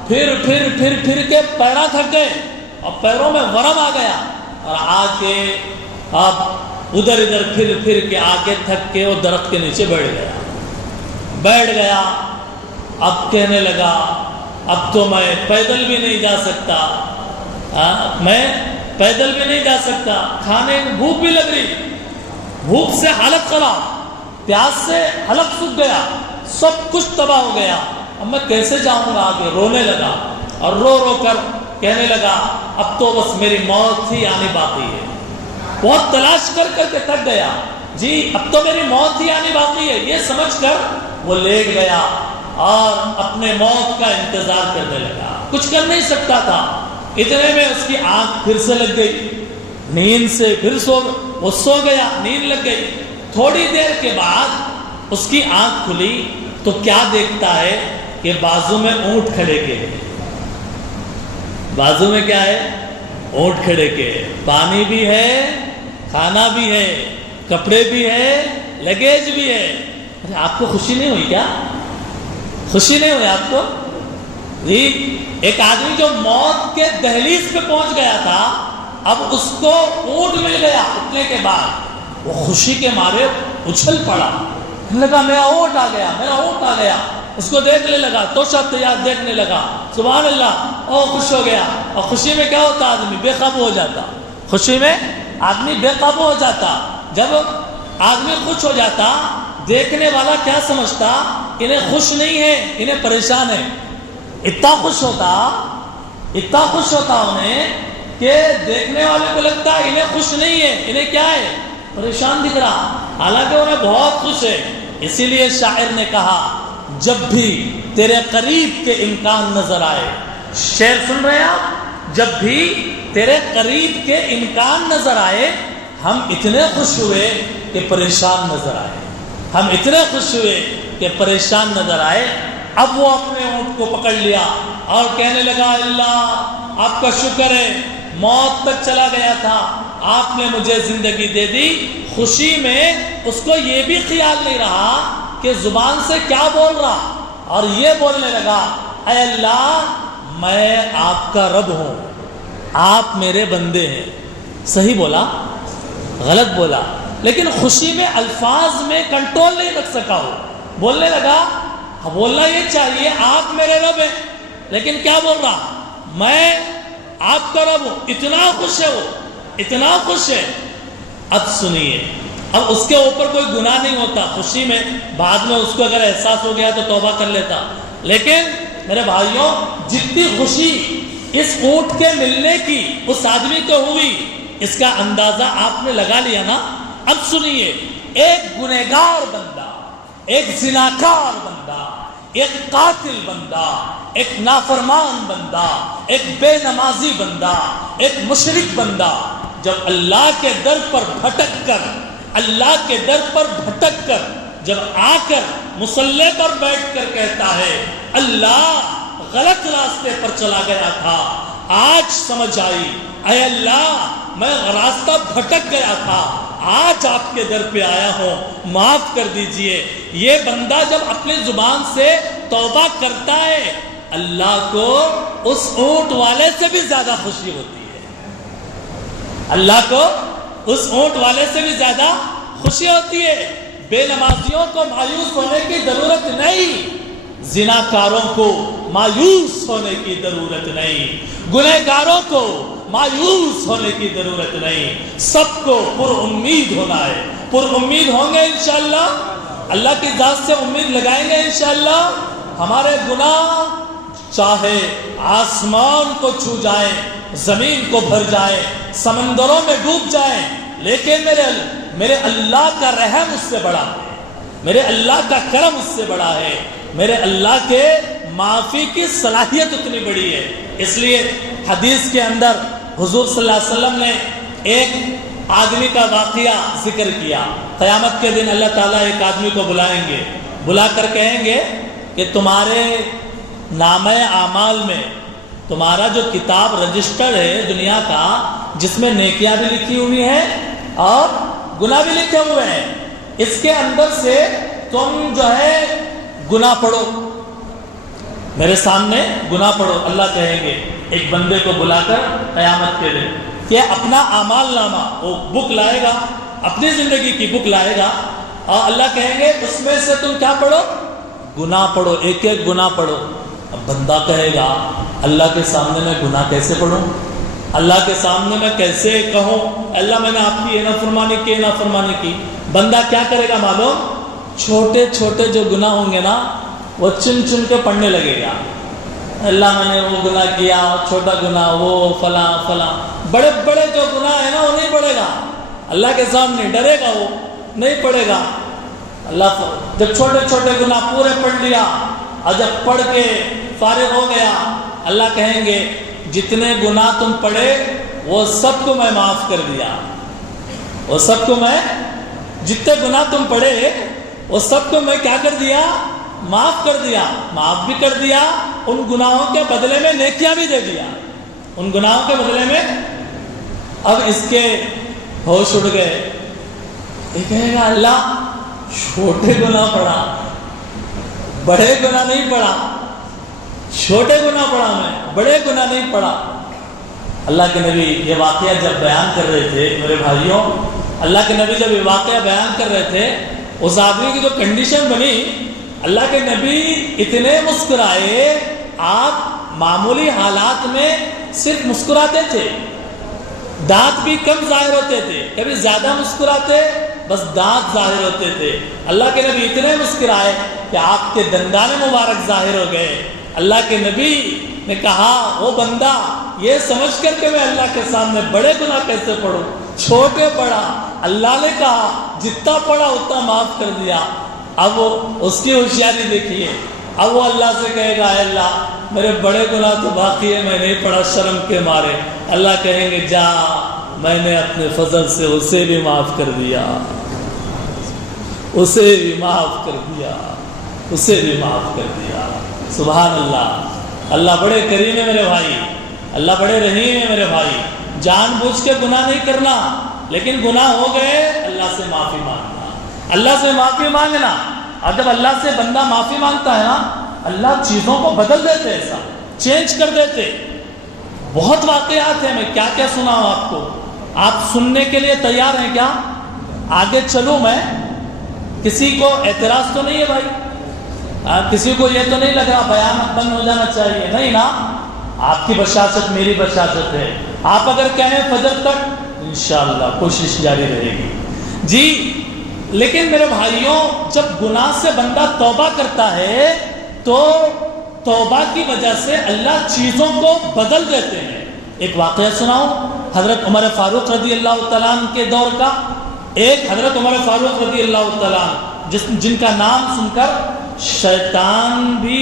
پھر کے پیرا تھک گئے اور پیروں میں ورم آ گیا. اور آ کے اب ادھر ادھر پھر کے آ کے تھک کے وہ درخت کے نیچے بیٹھ گیا. اب کہنے لگا اب تو میں پیدل بھی نہیں جا سکتا، میں پیدل بھی نہیں جا سکتا، کھانے بھوک بھی لگ رہی. بھوک سے حالت خراب، پیاس سے حلق سوکھ گیا، سب کچھ تباہ ہو گیا، اب میں کیسے جاؤں گا آگے؟ رونے لگا اور رو رو کر کہنے لگا اب تو بس میری موت ہی آنی باقی ہے۔ بہت تلاش کر کر کے تھک گیا، جی اب تو میری موت ہی آنی باقی ہے، یہ سمجھ کر وہ لیٹ گیا اور اپنے موت کا انتظار کرنے لگا۔ کچھ کر نہیں سکتا تھا، اتنے میں اس کی آنکھ پھر سے لگ گئی، نیند سے پھر وہ سو گیا، نیند لگ گئی۔ تھوڑی دیر کے بعد اس کی آنکھ کھلی تو کیا دیکھتا ہے کہ بازو میں اونٹ کھڑے کے، بازو میں کیا ہے؟ اونٹ کھڑے کے، پانی بھی ہے، کھانا بھی ہے، کپڑے بھی ہے، لگیج بھی ہے۔ ارے آپ کو خوشی نہیں ہوئی کیا؟ خوشی نہیں ہوئی آپ کو؟ جی ایک آدمی جو موت کے دہلیز پہ پہنچ گیا تھا، اب اس کو اونٹ مل گیا اٹھنے کے بعد، وہ خوشی کے مارے اچھل پڑا، لگا میرا اونٹ آ گیا، میرا اونٹ آ گیا۔ اس کو دیکھنے لگا، توشہ تیار دیکھنے لگا، سبحان اللہ، او خوش ہو گیا۔ اور خوشی میں کیا ہوتا؟ آدمی بے قابو ہو جاتا، خوشی میں آدمی بے قابو ہو جاتا۔ جب آدمی خوش ہو جاتا، دیکھنے والا کیا سمجھتا؟ انہیں خوش نہیں ہے، انہیں پریشان ہے۔ اتنا خوش ہوتا انہیں کہ دیکھنے والے کو لگتا انہیں خوش نہیں ہے، انہیں کیا ہے؟ پریشان دکھ رہا، حالانکہ انہیں بہت خوش ہے۔ اسی لیے شاعر نے کہا جب بھی تیرے قریب کے امکان نظر آئے، شعر سن رہے ہیں آپ؟ جب بھی تیرے قریب کے امکان نظر آئے، ہم اتنے خوش ہوئے کہ پریشان نظر آئے، ہم اتنے خوش ہوئے کہ پریشان نظر آئے۔ اب وہ اپنے اونٹ کو پکڑ لیا اور کہنے لگا اللہ آپ کا شکر ہے، موت تک چلا گیا تھا، آپ نے مجھے زندگی دے دی۔ خوشی میں اس کو یہ بھی خیال نہیں رہا کہ زبان سے کیا بول رہا، اور یہ بولنے لگا اے اللہ میں آپ کا رب ہوں، آپ میرے بندے ہیں۔ صحیح بولا؟ غلط بولا؟ لیکن خوشی میں الفاظ میں کنٹرول نہیں رکھ سکا، وہ بولنے لگا، بولنا یہ چاہیے آپ میرے رب ہیں، لیکن کیا بول رہا؟ میں آپ کا رب ہوں۔ اتنا خوش ہے وہ، اتنا خوش ہے۔ اب سنیے، اب اس کے اوپر کوئی گناہ نہیں ہوتا خوشی میں، بعد میں اس کو اگر احساس ہو گیا تو توبہ کر لیتا، لیکن میرے بھائیوں جتنی خوشی اس اونٹ کے ملنے کی اس آدمی کو ہوئی، اس کا اندازہ آپ نے لگا لیا نا۔ اب سنیے، ایک گنہگار بندہ، ایک زناکار بندہ، ایک قاتل بندہ، ایک نافرمان بندہ، ایک بے نمازی بندہ، ایک مشرک بندہ جب اللہ کے در پر بھٹک کر، اللہ کے در پر بھٹک کر جب آ کر مصلی پر بیٹھ کر کہتا ہے اللہ غلط راستے پر چلا گیا تھا، آج سمجھ آئی، اے اللہ میں راستہ بھٹک گیا تھا، آج آپ کے در پہ آیا ہوں، معاف کر دیجئے۔ یہ بندہ جب اپنی زبان سے توبہ کرتا ہے، اللہ کو اس اونٹ والے سے بھی زیادہ خوشی ہوتی ہے، اللہ کو اس اونٹ والے سے بھی زیادہ خوشی ہوتی ہے۔ بے نمازیوں کو مایوس ہونے کی ضرورت نہیں، زناکاروں کو مایوس ہونے کی ضرورت نہیں، گنہگاروں کو مایوس ہونے کی ضرورت نہیں، سب کو پر امید ہونا ہے۔ پر امید ہوں گے انشاءاللہ، اللہ کی ذات سے امید لگائیں گے انشاءاللہ۔ ہمارے گناہ چاہے آسمان کو چھو جائیں، زمین کو بھر جائیں، سمندروں میں ڈوب جائیں، لیکن میرے اللہ کا رحم اس سے بڑا ہے، میرے اللہ کا کرم اس سے بڑا ہے، میرے اللہ کے معافی کی صلاحیت اتنی بڑی ہے۔ اس لیے حدیث کے اندر حضور صلی اللہ علیہ وسلم نے ایک آدمی کا واقعہ ذکر کیا۔ قیامت کے دن اللہ تعالیٰ ایک آدمی کو بلائیں گے، بلا کر کہیں گے کہ تمہارے نامہ اعمال میں تمہارا جو کتاب رجسٹر ہے دنیا کا، جس میں نیکیاں بھی لکھی ہوئی ہیں اور گناہ بھی لکھے ہوئے ہیں، اس کے اندر سے تم جو ہے گناہ پڑھو، میرے سامنے گناہ پڑھو۔ اللہ کہیں گے ایک بندے کو بلا کر قیامت کے دن کہ اپنا اعمال نامہ، وہ بک لائے گا، اپنی زندگی کی بک لائے گا، اور اللہ کہیں گے اس میں سے تم کیا پڑھو؟ گناہ پڑھو، ایک ایک گناہ پڑھو۔ اب بندہ کہے گا اللہ کے سامنے میں گناہ کیسے پڑھوں؟ اللہ کے سامنے میں کیسے کہوں اللہ میں نے آپ کی یہ نافرمانی کی نافرمانی کی؟ بندہ کیا کرے گا معلوم؟ چھوٹے چھوٹے جو گناہ ہوں گے نا وہ چن چن کے پڑھنے لگے گا، اللہ میں نے وہ گناہ کیا، چھوٹا گناہ وہ فلاں فلاں۔ بڑے بڑے جو گناہ ہے نا وہ نہیں پڑھے گا اللہ کے سامنے، ڈرے گا، وہ نہیں پڑھے گا۔ اللہ جب چھوٹے چھوٹے گناہ پورے پڑھ لیا اور جب پڑھ کے فارغ ہو گیا، اللہ کہیں گے جتنے گناہ تم پڑھے وہ سب کو میں معاف کر دیا، وہ سب کو میں، جتنے گناہ تم پڑھے وہ سب کو میں کیا کر دیا؟ معاف کر دیا، معاف بھی کر دیا، ان گناہوں کے بدلے میں نیکیاں بھی دے دیا، ان گناہوں کے بدلے میں۔ اب اس کے ہوش اڑ گئے، یہ کہے گا اللہ چھوٹے گناہ پڑھا، بڑے گناہ نہیں پڑھا، چھوٹے گناہ پڑھا میں، بڑے گناہ نہیں پڑھا۔ اللہ کے نبی یہ واقعہ جب بیان کر رہے تھے میرے بھائیوں، اللہ کے نبی جب یہ واقعہ بیان کر رہے تھے، اس آدمی کی جو کنڈیشن بنی، اللہ کے نبی اتنے مسکرائے، آپ معمولی حالات میں صرف مسکراتے تھے، دانت بھی کم ظاہر ہوتے تھے، کبھی زیادہ مسکراتے بس دانت ظاہر ہوتے تھے۔ اللہ کے نبی اتنے مسکرائے کہ آپ کے دندان مبارک ظاہر ہو گئے۔ اللہ کے نبی نے کہا وہ بندہ یہ سمجھ کر کے میں اللہ کے سامنے بڑے گناہ کیسے پڑھوں، چھوٹے پڑھا؟ اللہ نے کہا جتنا پڑھا اتنا معاف کر دیا۔ اب وہ اس کی ہوشیاری دیکھیے، اب وہ اللہ سے کہے گا اے اللہ میرے بڑے گناہ تو باقی ہے، میں نہیں پڑھا شرم کے مارے۔ اللہ کہیں گے جا میں نے اپنے فضل سے اسے بھی معاف کر دیا، اسے بھی معاف کر دیا، اسے بھی معاف کر دیا۔ سبحان اللہ، اللہ بڑے کریم ہے میرے بھائی، اللہ بڑے رحیم ہے میرے بھائی۔ جان بوجھ کے گناہ نہیں کرنا، لیکن گناہ ہو گئے اللہ سے معافی مانگنا، اللہ سے معافی مانگنا۔ اور جب اللہ سے بندہ معافی مانگتا ہے نا، اللہ چیزوں کو بدل دیتے، ایسا چینج کر دیتے۔ بہت واقعات ہیں، میں کیا کیا سناؤں آپ کو، آپ سننے کے لیے تیار ہیں کیا؟ آگے چلوں میں؟ کسی کو اعتراض تو نہیں ہے بھائی؟ کسی کو یہ تو نہیں لگ رہا بیان بند ہو جانا چاہیے؟ نہیں نا، آپ کی بشاشت میری بشاشت ہے، آپ اگر کہیں فجر تک انشاءاللہ کوشش جاری رہے گی جی۔ لیکن میرے بھائیوں جب گناہ سے بندہ توبہ کرتا ہے تو توبہ کی وجہ سے اللہ چیزوں کو بدل دیتے ہیں۔ ایک واقعہ سناؤں حضرت عمر فاروق رضی اللہ تعالیٰ عنہ کے دور کا۔ ایک حضرت عمر فاروق رضی اللہ تعالیٰ عنہ جن کا نام سن کر شیطان بھی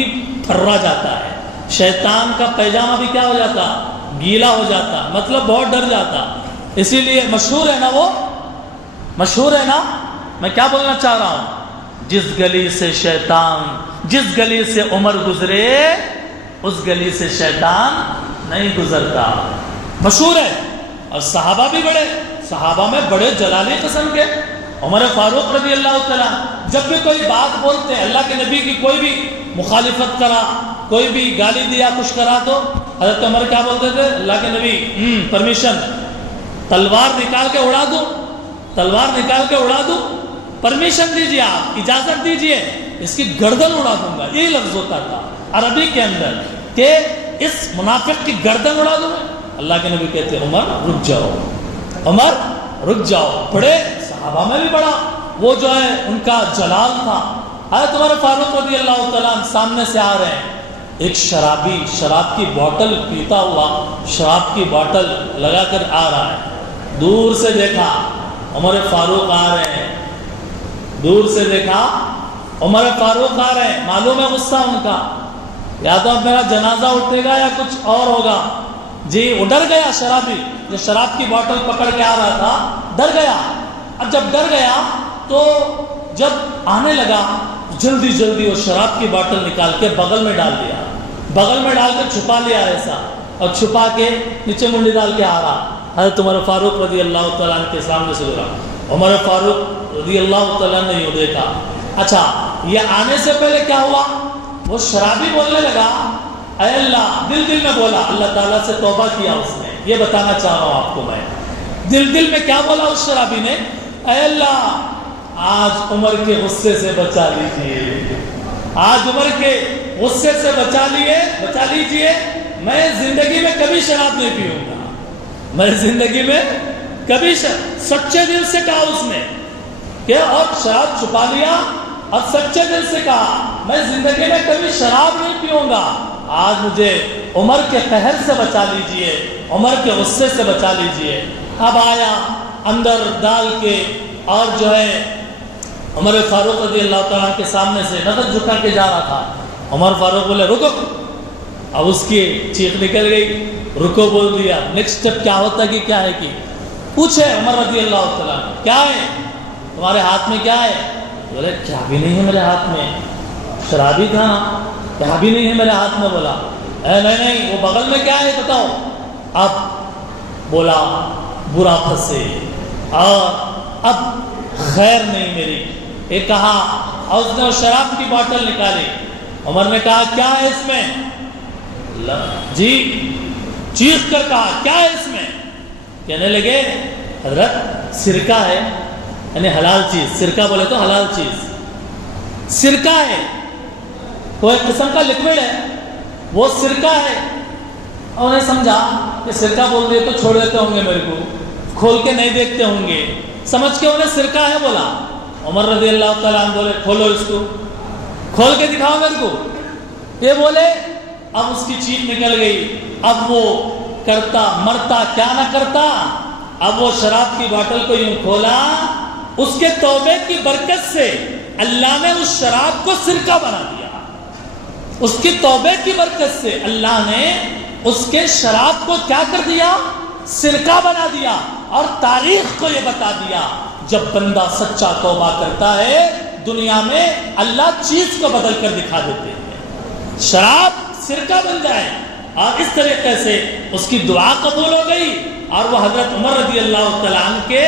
پھرا جاتا ہے، شیطان کا پیجامہ بھی کیا ہو جاتا؟ گیلا ہو جاتا، مطلب بہت ڈر جاتا۔ اسی لیے مشہور ہے نا، وہ مشہور ہے نا، میں کیا بولنا چاہ رہا ہوں، جس گلی سے شیطان، جس گلی سے عمر گزرے اس گلی سے شیطان نہیں گزرتا، مشہور ہے۔ اور صحابہ بھی بڑے، صحابہ میں بڑے جلالی قسم کے، عمر فاروق رضی اللہ تعالیٰ جب بھی کوئی بات بولتے ہیں، اللہ کے نبی کی کوئی بھی مخالفت کرا، کوئی بھی گالی دیا، کچھ کرا، تو حضرت عمر کیا بولتے تھے؟ اللہ کے نبی پرمیشن، تلوار نکال کے اڑا دوں، تلوار نکال کے اڑا دوں، پرمیشن دیجیے، آپ اجازت دیجیے، اس کی گردن اڑا دوں گا۔ یہی لفظ ہوتا تھا عربی کے اندر کہ اس منافق کی گردن اڑا دوں گا۔ اللہ کے نبی کہتے ہیں عمر رک جاؤ، عمر رک جاؤ۔ بڑے صحابہ میں بھی بڑا وہ جو ہے ان کا جلال تھا۔ حضرت عمر فاروق رضی اللہ تعالیٰ سامنے سے آ رہے ہیں، ایک شرابی شراب کی بوتل پیتا ہوا، شراب کی بوتل لگا کر آ رہا ہے۔ دور سے دیکھا عمر فاروق آ رہے ہیں، دور سے دیکھا عمر فاروق آ رہے ہیں، معلوم ہے غصہ ان کا، یا تو اب میرا جنازہ اٹھے گا یا کچھ اور ہوگا جی۔ وہ ڈر گیا، شرابی جو شراب کی بوتل پکڑ کے آ رہا تھا ڈر گیا۔ اب جب ڈر گیا تو جب آنے لگا جلدی جلدی وہ شراب کی بوتل نکال کے بغل میں ڈال دیا، بغل میں ڈال کے چھپا لیا ایسا، اور چھپا کے نیچے منڈی ڈال کے آ رہا۔ حضرت عمر فاروق رضی اللہ تعالیٰ عنہ کے سامنے سے گزرا، عمر فاروق رضی اللہ تعالیٰ نے یہ دیکھا۔ اچھا یہ آنے سے پہلے کیا ہوا؟ وہ شرابی بولنے لگا اے اللہ، دل دل میں بولا، اللہ تعالیٰ سے توبہ کیا اس نے، یہ بتانا چاہ رہا ہوں آپ کو میں، دل دل میں کیا بولا اس شرابی نے؟ اے اللہ آج عمر کے غصے سے بچا لیجئے، آج عمر کے غصے سے بچا لیجئے، میں زندگی میں کبھی شراب نہیں پیوں گا، میں زندگی میں کبھی سچے دل سے کہا اس نے کہ اور شراب چھپا لیا اور سچے دل سے کہا میں زندگی میں کبھی شراب نہیں پیوں گا. آج مجھے عمر کے قہر سے بچا لیجئے, عمر کے غصے سے بچا لیجئے. اب آیا اندر ڈال کے اور جو ہے عمر فاروق رضی اللہ تعالیٰ عنہ کے سامنے سے نظر جھکا کے جا رہا تھا. عمر فاروق بولے رکو. اب اس کی چیخ نکل گئی, رکو بول دیا. نیکسٹ اسٹیپ کیا ہوتا کہ کیا ہے کہ پوچھے عمر رضی اللہ تعالیٰ عنہ کیا ہے تمہارے ہاتھ میں, کیا ہے؟ بولے کیا بھی نہیں ہے میرے ہاتھ میں, شرابی تھا نا, کیا بھی نہیں ہے میرے ہاتھ میں. بولا نہیں وہ بغل میں کیا ہے بتاؤ. اب بولا برا پھنسے اور اب خیر نہیں میری. ایک کہا اور اس نے وہ شراب کی بوتل نکالی. عمر نے کہا کیا ہے اس میں؟ جی چیخ کر کہا کیا ہے اس میں؟ کہنے لگے حضرت سرکہ ہے, یعنی حلال چیز. سرکہ بولے تو حلال چیز, سرکہ ہے, کوئی قسم کا لکوڈ ہے, وہ سرکہ ہے. اور انہیں سمجھا کہ سرکہ بول دیے تو چھوڑ دیتے ہوں گے, میرے کو کھول کے نہیں دیکھتے ہوں گے, سمجھ کے انہیں سرکہ ہے بولا. عمر رضی اللہ تعالیٰ عنہ بولے کھولو اس کو, کھول کے دکھاؤ میرے کو. یہ بولے اب اس کی چیخ نکل گئی. اب وہ کرتا مرتا کیا نہ کرتا. اب وہ شراب کی بوتل کو یوں کھولا, اس کے توبے کی برکت سے اللہ نے اس شراب کو سرکہ بنا دیا. اس کی توبے کی برکت سے اللہ نے اس کے شراب کو کیا کر دیا, سرکہ بنا دیا. اور تاریخ کو یہ بتا دیا جب بندہ سچا توبہ کرتا ہے دنیا میں اللہ چیز کو بدل کر دکھا دیتے ہیں. شراب سرکہ بن جائے, اور اس طریقے سے اس کی دعا قبول ہو گئی اور وہ حضرت عمر رضی اللہ تعالیٰ عنہ کے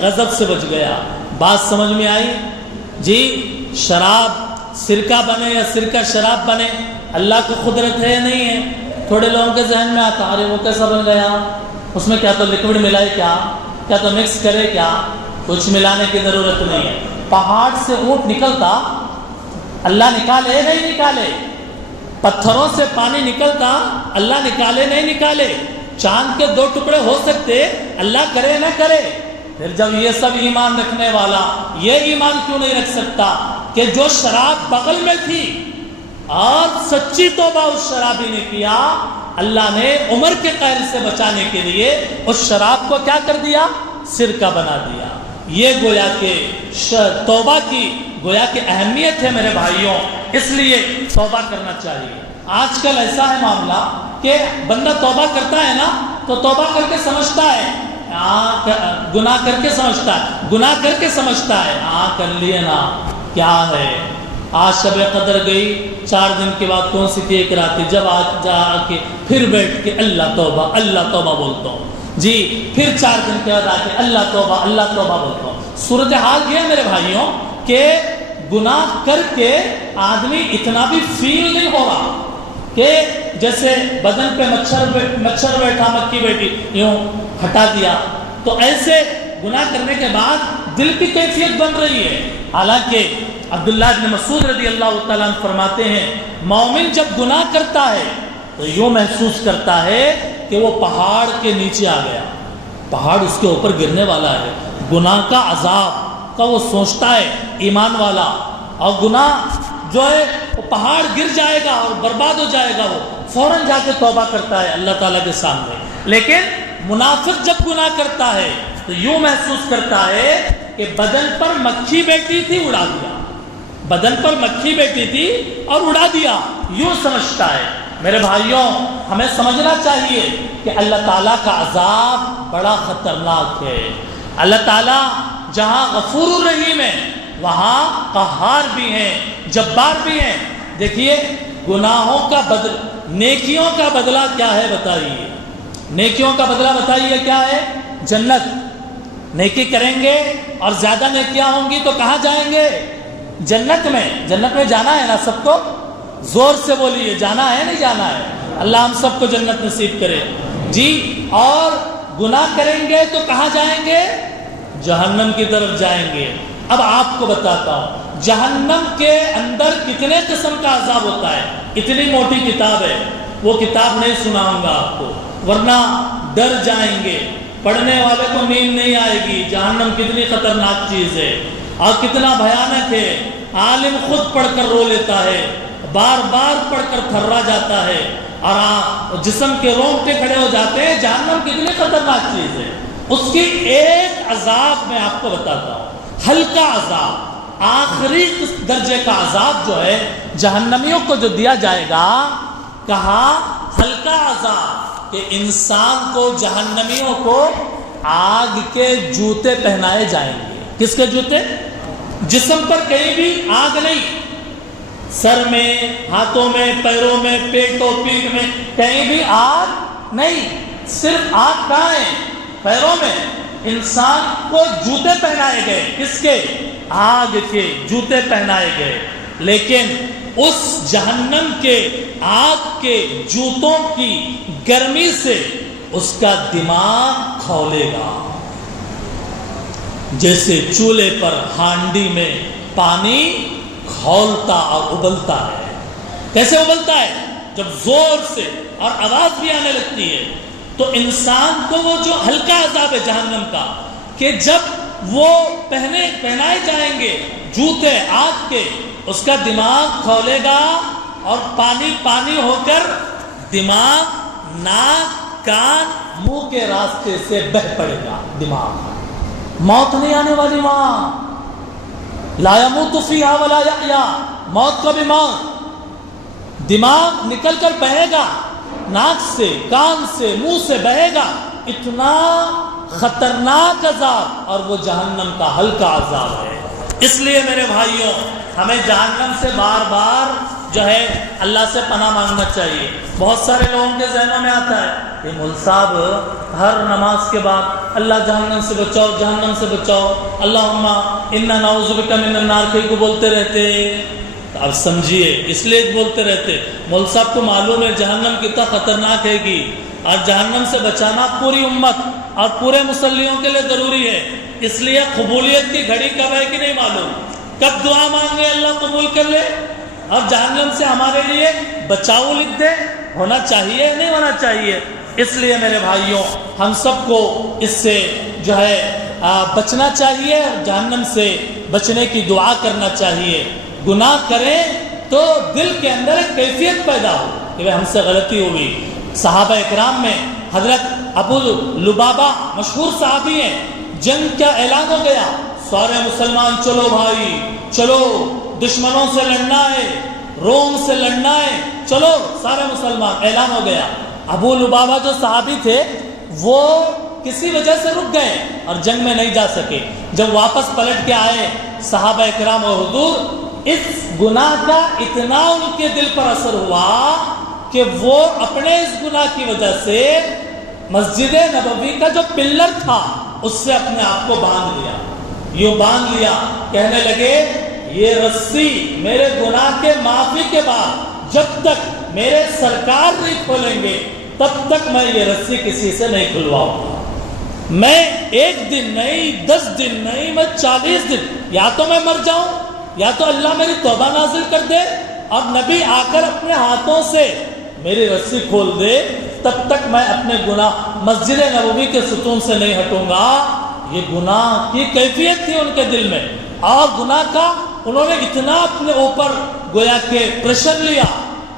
غضب سے بچ گیا. بات سمجھ میں آئی جی؟ شراب سرکہ بنے یا سرکہ شراب بنے, اللہ کی قدرت ہے یا نہیں ہے؟ تھوڑے لوگوں کے ذہن میں آتا ارے وہ کیسا بن گیا, اس میں کیا تو لکوڈ ملائے, کیا تو مکس کرے, کیا کچھ ملانے کی ضرورت نہیں ہے. پہاڑ سے اونٹ نکلتا اللہ نکالے نہیں نکالے, پتھروں سے پانی نکلتا اللہ نکالے نہیں نکالے, چاند کے 2 ٹکڑے ہو سکتے اللہ کرے نہ کرے. پھر جب یہ سب ایمان رکھنے والا یہ ایمان کیوں نہیں رکھ سکتا کہ جو شراب بغل میں تھی اور سچی توبہ اس شرابی نے کیا, اللہ نے عمر کے قہر سے بچانے کے لیے اس شراب کو کیا کر دیا, سرکہ بنا دیا. یہ گویا کہ توبہ کی گویا کہ اہمیت ہے میرے بھائیوں, اس لیے توبہ کرنا چاہیے. آج کل ایسا ہے معاملہ کہ بندہ توبہ کرتا ہے نا تو توبہ کر کے سمجھتا ہے, گناہ کر کے سمجھتا ہے, گناہ کر کے سمجھتا ہے کر لیے نا کیا ہے. آج شب قدر گئی, 4 دن کے بعد کون سی تھی ایک رات, جب آج جا کے پھر بیٹھ کے اللہ توبہ بولتا ہوں جی, پھر 4 دن کے بعد آ کے اللہ توبہ بولتا ہوں. صورتحال یہ ہے میرے بھائیوں کہ گناہ کر کے آدمی اتنا بھی فیل نہیں ہو رہا کہ جیسے بدن پہ مچھر بیٹھا, مکھی بیٹھی, یوں ہٹا دیا, تو ایسے گناہ کرنے کے بعد دل کی کیفیت بن رہی ہے. حالانکہ عبداللہ بن مسعود رضی اللہ تعالیٰ عنہ فرماتے ہیں مومن جب گناہ کرتا ہے تو یوں محسوس کرتا ہے کہ وہ پہاڑ کے نیچے آ گیا, پہاڑ اس کے اوپر گرنے والا ہے. گناہ کا عذاب کا وہ سوچتا ہے ایمان والا, اور گناہ جو ہے وہ پہاڑ گر جائے گا اور برباد ہو جائے گا, وہ فوراً جا کے توبہ کرتا ہے اللہ تعالیٰ کے سامنے. لیکن منافق جب گناہ کرتا ہے تو یوں محسوس کرتا ہے کہ بدن پر مکھی بیٹھی تھی اڑا دیا, بدن پر مکھی بیٹھی تھی اور اڑا دیا, یوں سمجھتا ہے. میرے بھائیوں ہمیں سمجھنا چاہیے کہ اللہ تعالیٰ کا عذاب بڑا خطرناک ہے. اللہ تعالیٰ جہاں غفور الرحیم ہے وہاں قہار بھی ہیں, جبار بھی ہیں. دیکھیے گناہوں کا بدل, نیکیوں کا بدلہ کیا ہے بتائیے, نیکیوں کا بدلہ بتائیے کیا ہے؟ جنت. نیکی کریں گے اور زیادہ نیکیاں ہوں گی تو کہاں جائیں گے؟ جنت میں. جنت میں جانا ہے نا سب کو, زور سے بولیے جانا ہے نہیں جانا ہے؟ اللہ ہم سب کو جنت نصیب کرے جی. اور گناہ کریں گے تو کہاں جائیں گے؟ جہنم کی طرف جائیں گے. اب آپ کو بتاتا ہوں جہنم کے اندر کتنے قسم کا عذاب ہوتا ہے. اتنی موٹی کتاب ہے, وہ کتاب نہیں سناؤں گا آپ کو, ورنہ ڈر جائیں گے، پڑھنے والے کو نیند نہیں آئے گی، جہنم کتنی خطرناک چیز ہے اور کتنا بھیانک ہے۔ عالم خود پڑھ کر رو لیتا ہے، بار بار پڑھ کر تھرا جاتا ہے اور جسم کے رونگٹے کھڑے ہو جاتے ہیں۔ جہنم کتنی خطرناک چیز ہے، اس کی ایک عذاب میں آپ کو بتاتا ہوں، ہلکا عذاب، آخری درجے کا عذاب جو ہے جہنمیوں کو جو دیا جائے گا، کہا ہلکا عذاب، کہ انسان کو، جہنمیوں کو آگ کے جوتے پہنائے جائیں گے۔ کس کے جوتے؟ جسم پر کہیں بھی آگ نہیں، سر میں، ہاتھوں میں، پیروں میں، پیٹ و پیٹھ میں کہیں بھی آگ نہیں، صرف آگ کہاں ہے؟ پیروں میں۔ انسان کو جوتے پہنائے گئے، کس کے؟ آگ کے جوتے پہنائے گئے، لیکن اس جہنم کے آگ کے جوتوں کی گرمی سے اس کا دماغ کھولے گا، جیسے چولہے پر ہانڈی میں پانی کھولتا اور ابلتا ہے۔ کیسے ابلتا ہے؟ جب زور سے اور آواز بھی آنے لگتی ہے۔ تو انسان کو وہ جو ہلکا عذاب ہے جہنم کا، کہ جب وہ پہنائے جائیں گے جوتے آگ کے، اس کا دماغ کھولے گا اور پانی پانی ہو کر دماغ، ناک، کان، منہ کے راستے سے بہہ پڑے گا دماغ۔ موت نہیں آنے والی وہاں، لا يموت فیہا ولا یحیا، موت کا بھی موت، دماغ نکل کر بہے گا، ناک سے، کان سے، منہ سے بہے گا۔ اتنا خطرناک عذاب، اور وہ جہنم کا ہلکا عذاب ہے۔ اس لیے میرے بھائیوں، ہمیں جہنم سے بار بار جو ہے اللہ سے پناہ مانگنا چاہیے۔ بہت سارے لوگوں کے ذہنوں میں آتا ہے کہ مول صاحب ہر نماز کے بعد اللہ جہنم سے بچاؤ، جہنم سے بچاؤ، اللہم انا نعوذ بک من النار کو بولتے رہتے۔ اب سمجھیے، اس لیے بولتے رہتے، مول صاحب کو معلوم ہے جہنم کتنا خطرناک ہے گی، اور جہنم سے بچانا پوری امت اور پورے مسلیوں کے لیے ضروری ہے۔ اس لیے قبولیت کی گھڑی کب ہے کہ نہیں معلوم، کب دعا مانگے اللہ قبول کر لے، اور جہنم سے ہمارے لیے بچاؤ لکھ دے۔ ہونا چاہیے نہیں ہونا چاہیے؟ اس لیے میرے بھائیوں، ہم سب کو اس سے جو ہے بچنا چاہیے، جہنم سے بچنے کی دعا کرنا چاہیے۔ گناہ کریں تو دل کے اندر ایک کیفیت پیدا ہو کہ ہم سے غلطی ہوئی۔ صحابہ اکرام میں حضرت ابو لبابہ مشہور صحابی ہیں، جنگ کا اعلان ہو گیا، سارے مسلمان چلو بھائی چلو، دشمنوں سے لڑنا ہے، روم سے لڑنا ہے، چلو سارے مسلمان، اعلان ہو گیا۔ ابو لبابہ جو صحابی تھے وہ کسی وجہ سے رک گئے اور جنگ میں نہیں جا سکے۔ جب واپس پلٹ کے آئے صحابہ اکرام اور حضور، اس گناہ کا اتنا ان کے دل پر اثر ہوا کہ وہ اپنے اس گناہ کی وجہ سے مسجد نبوی کا جو پلر تھا اس سے اپنے آپ کو باندھ لیا، یوں باندھ لیا، کہنے لگے یہ رسی میرے گناہ کے معافی کے بعد جب تک میرے سرکار نہیں کھولیں گے تب تک میں یہ رسی کسی سے نہیں کھلواؤں گا۔ میں 1 دن نہیں، 10 دن نہیں، میں 40 دن، یا تو میں مر جاؤں یا تو اللہ میری توبہ نازل کر دے اور نبی آ کر اپنے ہاتھوں سے میری رسی کھول دے، تب تک میں اپنے گناہ مسجد نبوی کے ستون سے نہیں ہٹوں گا۔ یہ گناہ کی کیفیت تھی ان کے دل میں، اور گناہ کا انہوں نے اتنا اپنے اوپر گویا کہ پریشر لیا،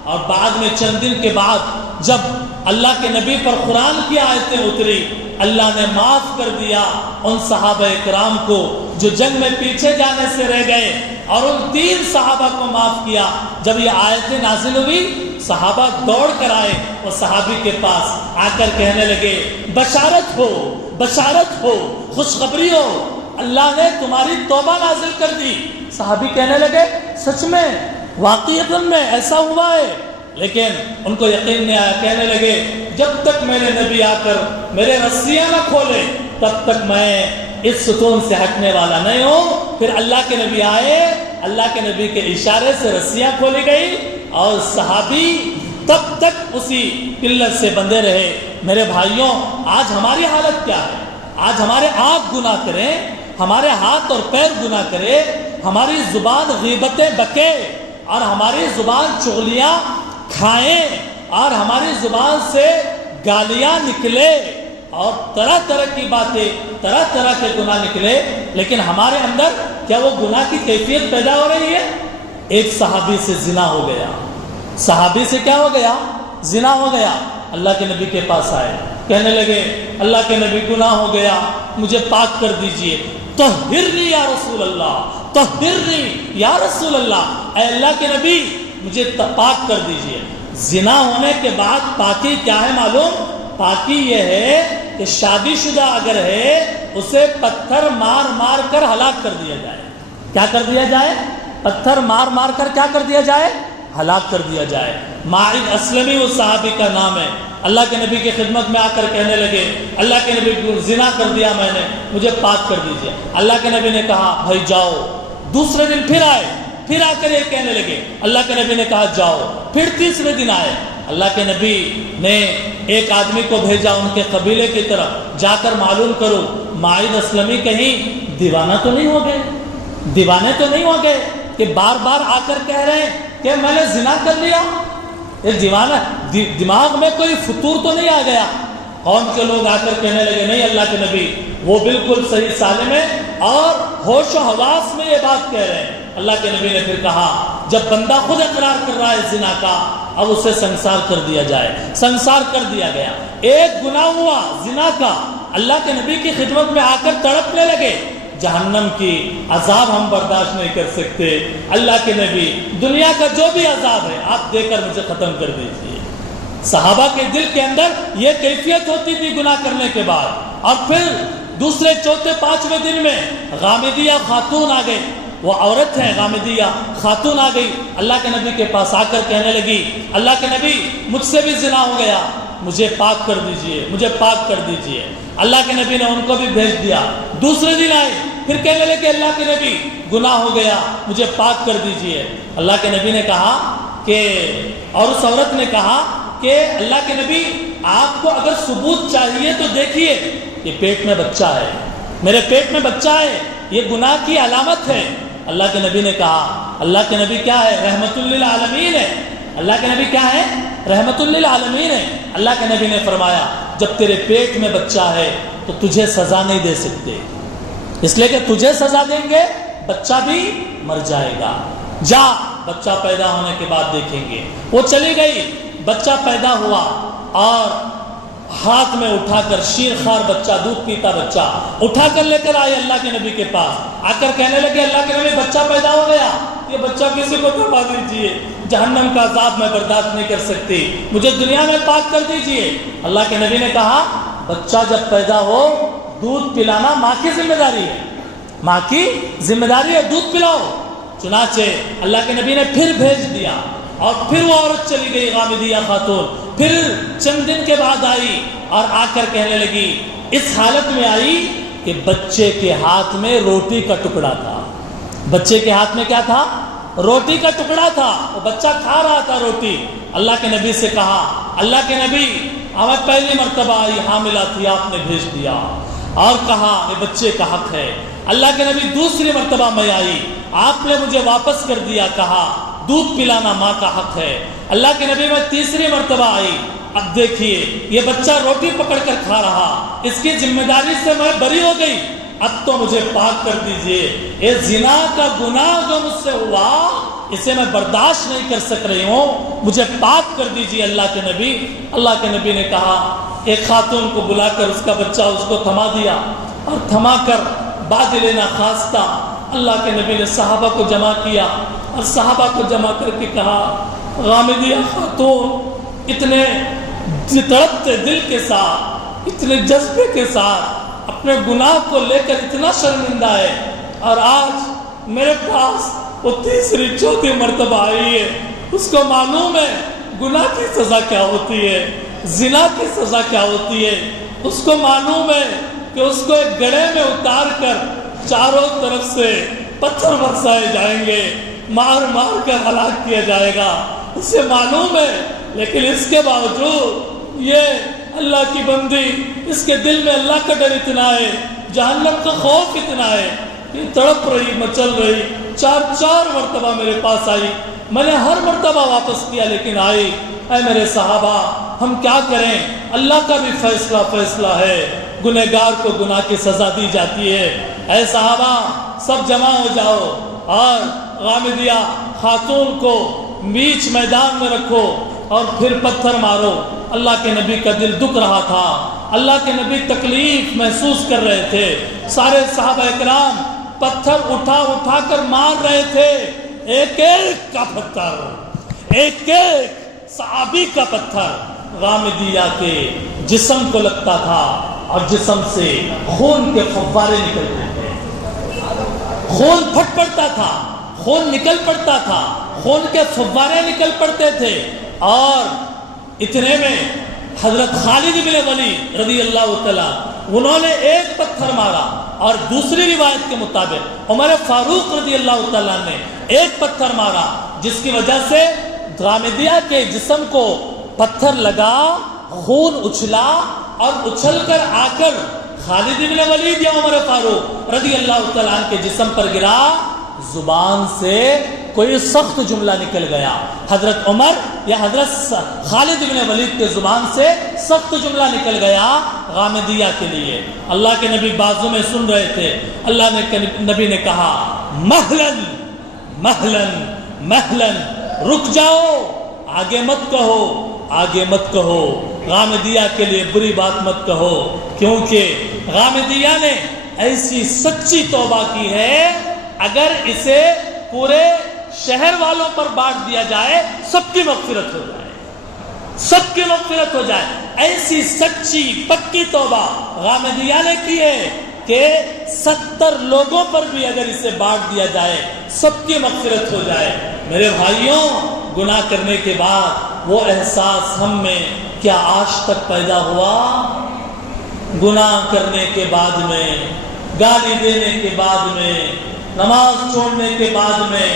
اور بعد میں چند دن کے بعد جب اللہ کے نبی پر قرآن کی آیتیں اتری، اللہ نے معاف کر دیا ان صحابہ اکرام کو جو جنگ میں پیچھے جانے سے رہ گئے، اور ان 3 صحابہ کو معاف کیا۔ جب یہ آیتیں نازل ہوئی، صحابہ دوڑ کر آئے اور صحابی کے پاس آ کر کہنے لگے بشارت ہو، بشارت ہو، خوشخبری ہو، اللہ نے تمہاری توبہ نازل کر دی۔ صحابی کہنے لگے سچ میں، واقعیت میں ایسا ہوا ہے؟ لیکن ان کو یقین نہیں آیا، کہنے لگے جب تک میرے نبی آ کر میرے رسیاں نہ کھولے تب تک میں اس ستون سے ہٹنے والا نہیں ہوں۔ پھر اللہ کے نبی آئے، اللہ کے نبی کے اشارے سے رسیاں کھولی گئی اور صحابی تب تک اسی پلر سے بندھے رہے۔ میرے بھائیوں، آج ہماری حالت کیا ہے؟ آج ہمارے آنکھ گناہ کریں، ہمارے ہاتھ اور پیر گناہ کرے، ہماری زبان غیبتیں بکے، اور ہماری زبان چغلیاں کھائیں، اور ہماری زبان سے گالیاں نکلے، اور طرح طرح کی باتیں، طرح طرح کے گناہ نکلے، لیکن ہمارے اندر کیا وہ گناہ کی کیفیت پیدا ہو رہی ہے؟ ایک صحابی سے زنا ہو گیا، صحابی سے کیا ہو گیا؟ زنا ہو گیا۔ اللہ کے نبی کے پاس آئے، کہنے لگے اللہ کے نبی گناہ ہو گیا، مجھے پاک کر دیجئے۔ طہرنی یا رسول اللہ، طہرنی یا رسول اللہ، اے اللہ کے نبی مجھے پاک کر دیجئے۔ زنا ہونے کے بعد پاکی کیا ہے معلوم؟ پاکی یہ ہے کہ شادی شدہ اگر ہے اسے پتھر مار مار کر ہلاک کر دیا جائے۔ کیا کر دیا جائے؟ پتھر مار مار کر کیا کر دیا جائے؟ ہلاک کر دیا جائے۔ ماعز اسلمی اس صحابی کا نام ہے، اللہ کے نبی کی خدمت میں آ کر کہنے لگے اللہ کے نبی زنا کر دیا میں نے، مجھے پاک کر دیجئے۔ اللہ کے نبی نے کہا بھائی جاؤ۔ دوسرے دن پھر آئے، پھر آ کر یہ کہنے لگے، اللہ کے نبی نے کہا جاؤ۔ پھر تیسرے دن آئے، اللہ کے نبی نے ایک آدمی کو بھیجا ان کے قبیلے کی طرف، جا کر معلوم کرو ماعز اسلمی کہیں دیوانہ تو نہیں ہو گئے، دیوانے تو نہیں ہو گئے کہ بار بار آ کر کہہ رہے ہیں کہ میں نے زنا کر لیا۔ ایک دیوانہ دماغ میں کوئی فطور تو نہیں آ گیا؟ قوم کے لوگ آ کر کہنے لگے نہیں اللہ کے نبی وہ بالکل صحیح سالم ہے اور ہوش و حواس میں یہ بات کہہ رہے ہیں۔ اللہ کے نبی نے پھر کہا جب بندہ خود اقرار کر رہا ہے زنا کا، اب اسے سنسار کر دیا جائے۔ سنسار کر دیا گیا۔ ایک گناہ ہوا زنا کا، اللہ کے نبی کی خدمت میں آ کر تڑپنے لگے جہنم کی عذاب ہم برداشت نہیں کر سکتے، اللہ کے نبی دنیا کا جو بھی عذاب ہے آپ دے کر مجھے ختم کر دیجیے۔ صحابہ کے دل کے اندر یہ کیفیت ہوتی تھی گناہ کرنے کے بعد۔ اور پھر دوسرے چوتھے پانچویں دن میں غامدیہ خاتون آ گئی، وہ عورت ہے غامدیہ خاتون آ گئی، اللہ کے نبی کے پاس آ کر کہنے لگی اللہ کے نبی مجھ سے بھی زنا ہو گیا، مجھے پاک کر دیجئے، مجھے پاک کر دیجئے۔ اللہ کے نبی نے ان کو بھی بھیج دیا۔ دوسرے دن آئے، پھر کہنے لگے اللہ کے نبی گناہ ہو گیا، مجھے پاک کر دیجئے۔ اللہ کے نبی نے کہا کہ اور اس عورت نے کہا کہ اللہ کے نبی آپ کو اگر ثبوت چاہیے تو دیکھیے یہ پیٹ میں بچہ ہے، میرے پیٹ میں بچہ ہے، یہ گناہ کی علامت ہے۔ اللہ کے نبی نے کہا اللہ کے نبی کیا ہے؟ رحمت للعالمین ہے۔ اللہ کے نبی کیا ہے؟ رحمت للعالمین ہے۔ اللہ کے نبی نے فرمایا جب تیرے پیٹ میں بچہ ہے تو تجھے سزا نہیں دے سکتے، اس لیے کہ تجھے سزا دیں گے بچہ بھی مر جائے گا، جا بچہ پیدا ہونے کے بعد دیکھیں گے۔ وہ چلی گئی، بچہ پیدا ہوا اور ہاتھ میں اٹھا کر شیر خوار بچہ، دودھ پیتا بچہ اٹھا کر لے کر آئے اللہ کے نبی کے پاس، آ کر کہنے لگے اللہ کے نبی بچہ پیدا ہو گیا، یہ بچہ کسی کو تھما دیجیے، جہنم کا عذاب میں برداشت نہیں کر سکتی، مجھے دنیا میں پاک کر دیجیے۔ اللہ کے نبی نے کہا بچہ جب پیدا ہو دودھ پلانا ماں کی ذمہ داری ہے، ماں کی ذمہ داری ہے، دودھ پلاؤ۔ چنانچہ اللہ کے نبی نے پھر بھیج دیا اور پھر وہ عورت چلی گئی غامدیہ خاتون، پھر چند دن کے بعد آئی اور آ کر کہنے لگی، اس حالت میں آئی کہ بچے کے ہاتھ میں روٹی کا ٹکڑا تھا۔ بچے کے ہاتھ میں کیا تھا؟ روٹی کا ٹکڑا تھا، وہ بچہ کھا رہا تھا روٹی۔ اللہ کے نبی سے کہا اللہ کے نبی ہمیں پہلی مرتبہ آئی حاملہ تھی، آپ نے بھیج دیا اور کہا یہ بچے کا حق ہے۔ اللہ کے نبی دوسری مرتبہ میں آئی، آپ نے مجھے واپس کر دیا، کہا دودھ پلانا ماں کا حق ہے۔ اللہ کے نبی میں تیسری مرتبہ آئی، اب دیکھیے یہ بچہ روٹی پکڑ کر کھا رہا، اس کی ذمہ داری سے میں بری ہو گئی، اب تو مجھے پاک کر دیجئے، یہ زنا کا گناہ جو مجھ سے ہوا اسے میں برداشت نہیں کر سک رہی ہوں، مجھے پاک کر دیجئے اللہ کے نبی۔ اللہ کے نبی نے کہا ایک خاتون کو بلا کر اس کا بچہ اس کو تھما دیا اور تھما کر بعد لینا خواستہ اللہ کے نبی نے صحابہ کو جمع کیا اور صحابہ کو جمع کر کے کہا غامدیہ خاتون اتنے تڑپتے دل کے ساتھ، اتنے جذبے کے ساتھ اپنے گناہ کو لے کر اتنا شرمندہ ہے، اور آج میرے پاس وہ تیسری چوتھی مرتبہ آئی ہے، اس کو معلوم ہے گناہ کی سزا کیا ہوتی ہے، زنا کی سزا کیا ہوتی ہے، اس کو معلوم ہے کہ اس کو ایک گڑھے میں اتار کر چاروں طرف سے پتھر برسائے جائیں گے، مار مار کر ہلاک کیا جائے گا، اسے معلوم ہے، لیکن اس کے باوجود یہ اللہ کی بندی، اس کے دل میں اللہ کا ڈر اتنا ہے، جہنم کا خوف اتنا ہے، یہ تڑپ رہی، مچل رہی، چار مرتبہ میرے پاس آئی، میں نے ہر مرتبہ واپس کیا لیکن آئی، اے میرے صحابہ ہم کیا کریں، اللہ کا بھی فیصلہ ہے، گنہگار کو گناہ کی سزا دی جاتی ہے۔ اے صحابہ سب جمع ہو جاؤ اور غامدیہ خاتون کو بیچ میدان میں رکھو اور پھر پتھر مارو۔ اللہ کے نبی کا دل دکھ رہا تھا، اللہ کے نبی تکلیف محسوس کر رہے تھے۔ سارے صحابہ اکرام پتھر اٹھا کر مار رہے تھے، ایک ایک کا پتھر، ایک ایک صحابی کا پتھر غامدیہ کے جسم کو لگتا تھا اور جسم سے خون کے فوارے نکلتے تھے، خون پھٹ پڑتا تھا، خون نکل پڑتا تھا، خون کے فوارے نکل پڑتے تھے۔ اور اتنے میں حضرت خالد بن ولید رضی اللہ تعالیٰ انہوں نے ایک پتھر مارا، اور دوسری روایت کے مطابق عمر فاروق رضی اللہ تعالیٰ نے ایک پتھر مارا، جس کی وجہ سے غامدیہ کے جسم کو پتھر لگا، خون اچھلا اور اچھل کر آ کر خالد بن ولید یا عمر فاروق رضی اللہ تعالیٰ عنہ کے جسم پر گرا۔ زبان سے کوئی سخت جملہ نکل گیا، حضرت عمر یا حضرت خالد بن ولید کے زبان سے سخت جملہ نکل گیا غامدیہ کے لیے۔ اللہ کے نبی بازو میں سن رہے تھے، اللہ نے نبی نے کہا مہلن مہلن مہلن، رک جاؤ، آگے مت کہو، آگے مت کہو، غامدیہ کے لیے بری بات مت کہو، کیونکہ غامدیہ نے ایسی سچی توبہ کی ہے، اگر اسے پورے شہر والوں پر بانٹ دیا جائے سب کی مغفرت ہو جائے، سب کی مغفرت ہو جائے۔ ایسی سچی پکی توبہ غامدیہ نے کی ہے کہ 70 لوگوں پر بھی اگر اسے بانٹ دیا جائے سب کی مغفرت ہو جائے۔ میرے بھائیوں، گناہ کرنے کے بعد وہ احساس ہم میں کیا آج تک پیدا ہوا؟ گناہ کرنے کے بعد میں، گالی دینے کے بعد میں، نماز چھوڑنے کے بعد میں،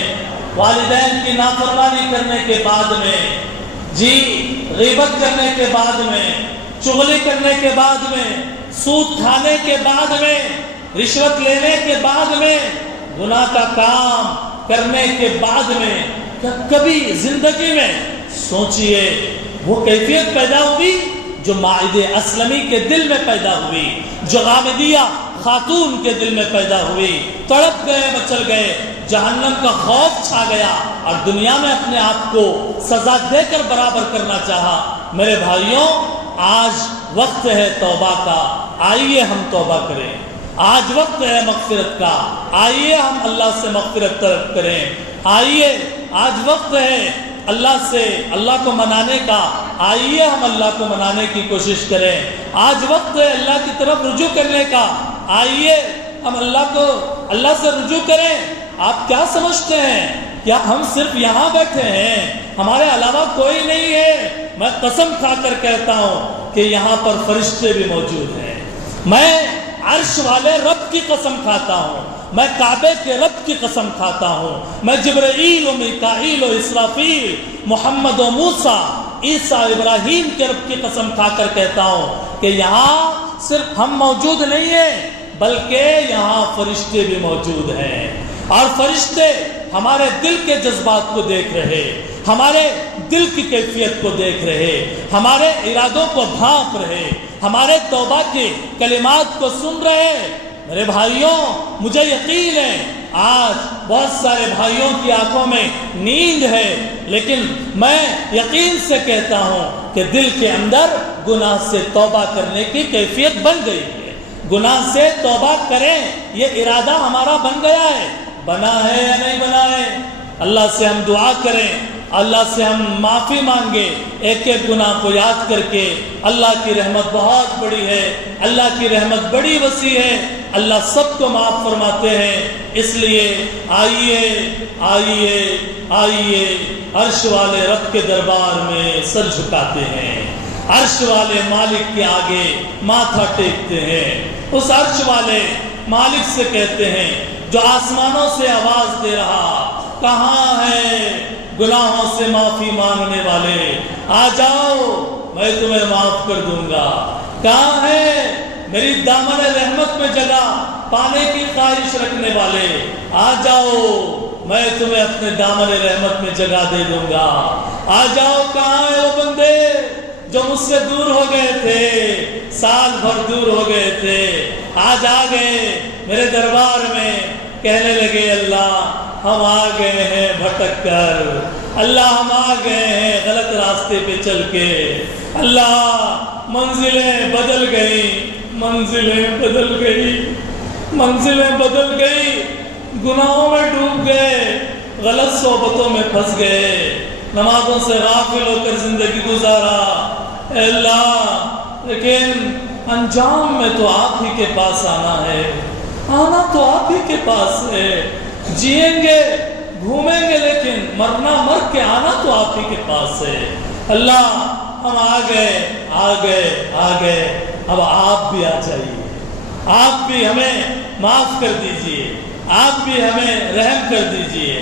والدین کی نافرمانی کرنے کے بعد میں، غیبت کرنے کے بعد میں، چغلی کرنے کے بعد میں، سود کھانے کے بعد میں، رشوت لینے کے بعد میں، گناہ کا کام کرنے کے بعد میں، کیا کبھی زندگی میں سوچئے وہ کیفیت پیدا ہوئی جو مائد اسلمی کے دل میں پیدا ہوئی، جو غامدیہ خاتون کے دل میں پیدا ہوئی؟ تڑپ گئے، مچل گئے، جہنم کا خوف چھا گیا اور دنیا میں اپنے آپ کو سزا دے کر برابر کرنا چاہا۔ میرے بھائیوں، آج وقت ہے توبہ کا، آئیے ہم توبہ کریں۔ آج وقت ہے مغفرت کا، آئیے ہم اللہ سے مغفرت طلب کریں۔ آئیے، آج وقت ہے اللہ کو منانے کا، آئیے ہم اللہ کو منانے کی کوشش کریں۔ آج وقت ہے اللہ کی طرف رجوع کرنے کا، آئیے ہم اللہ سے رجوع کریں۔ آپ کیا سمجھتے ہیں؟ کیا ہم صرف یہاں بیٹھے ہیں، ہمارے علاوہ کوئی نہیں ہے؟ میں قسم کھا کر کہتا ہوں کہ یہاں پر فرشتے بھی موجود ہیں۔ میں عرش والے رب کی قسم کھاتا ہوں، میں کعبے کے رب کی قسم کھاتا ہوں، میں جبرائیل و میکائیل و اسرافیل، محمد و موسیٰ، عیسیٰ ابراہیم کے رب کی قسم کھا کر کہتا ہوں کہ یہاں صرف ہم موجود نہیں ہیں بلکہ یہاں فرشتے بھی موجود ہیں، اور فرشتے ہمارے دل کے جذبات کو دیکھ رہے، ہمارے دل کی کیفیت کو دیکھ رہے، ہمارے ارادوں کو بھانپ رہے، ہمارے توبہ کے کلمات کو سن رہے۔ میرے بھائیوں، مجھے یقین ہے آج بہت سارے بھائیوں کی آنکھوں میں نیند ہے، لیکن میں یقین سے کہتا ہوں کہ دل کے اندر گناہ سے توبہ کرنے کی کیفیت بن گئی ہے۔ گناہ سے توبہ کریں، یہ ارادہ ہمارا بن گیا ہے۔ بنا ہے یا نہیں بنا ہے؟ اللہ سے ہم دعا کریں، اللہ سے ہم معافی مانگے، ایک ایک گناہ کو یاد کر کے۔ اللہ کی رحمت بہت بڑی ہے، اللہ کی رحمت بڑی وسیع ہے، اللہ سب کو معاف فرماتے ہیں۔ اس لیے آئیے آئیے آئیے عرش والے رب کے دربار میں سر جھکاتے ہیں، عرش والے مالک کے آگے ماتھا ٹیکتے ہیں، اس عرش والے مالک سے کہتے ہیں جو آسمانوں سے آواز دے رہا، کہاں ہے گناہوں سے معافی مانگنے والے؟ آ جاؤ، میں تمہیں معاف کر دوں گا۔ کہاں ہے میری دامن رحمت میں جگہ پانے کی خواہش رکھنے والے؟ آ جاؤ، میں تمہیں اپنے دامن رحمت میں جگہ دے دوں گا۔ آ جاؤ، کہاں ہیں وہ بندے جو مجھ سے دور ہو گئے تھے، سال بھر دور ہو گئے تھے، آج آ گئے میرے دربار میں، کہنے لگے اللہ ہم آ گئے ہیں بھٹک کر، اللہ ہم آ گئے ہیں غلط راستے پہ چل کے، اللہ منزلیں بدل گئی، منزلیں بدل گئی، منزلیں بدل گئی، گناہوں میں ڈوب گئے، غلط صحبتوں میں پھنس گئے، نمازوں سے غافل ہو کر زندگی گزارا اے اللہ، لیکن انجام میں تو آپ ہی کے پاس آنا ہے، آنا تو آپ ہی کے پاس ہے، جئیں گے گھومیں گے لیکن مرنا مر کے آنا تو آپ ہی کے پاس ہے، اللہ ہم آ گئے آ گئے آ گئے، اب آپ بھی آ جائیے، آپ بھی ہمیں معاف کر دیجئے، آپ بھی ہمیں رحم کر دیجئے،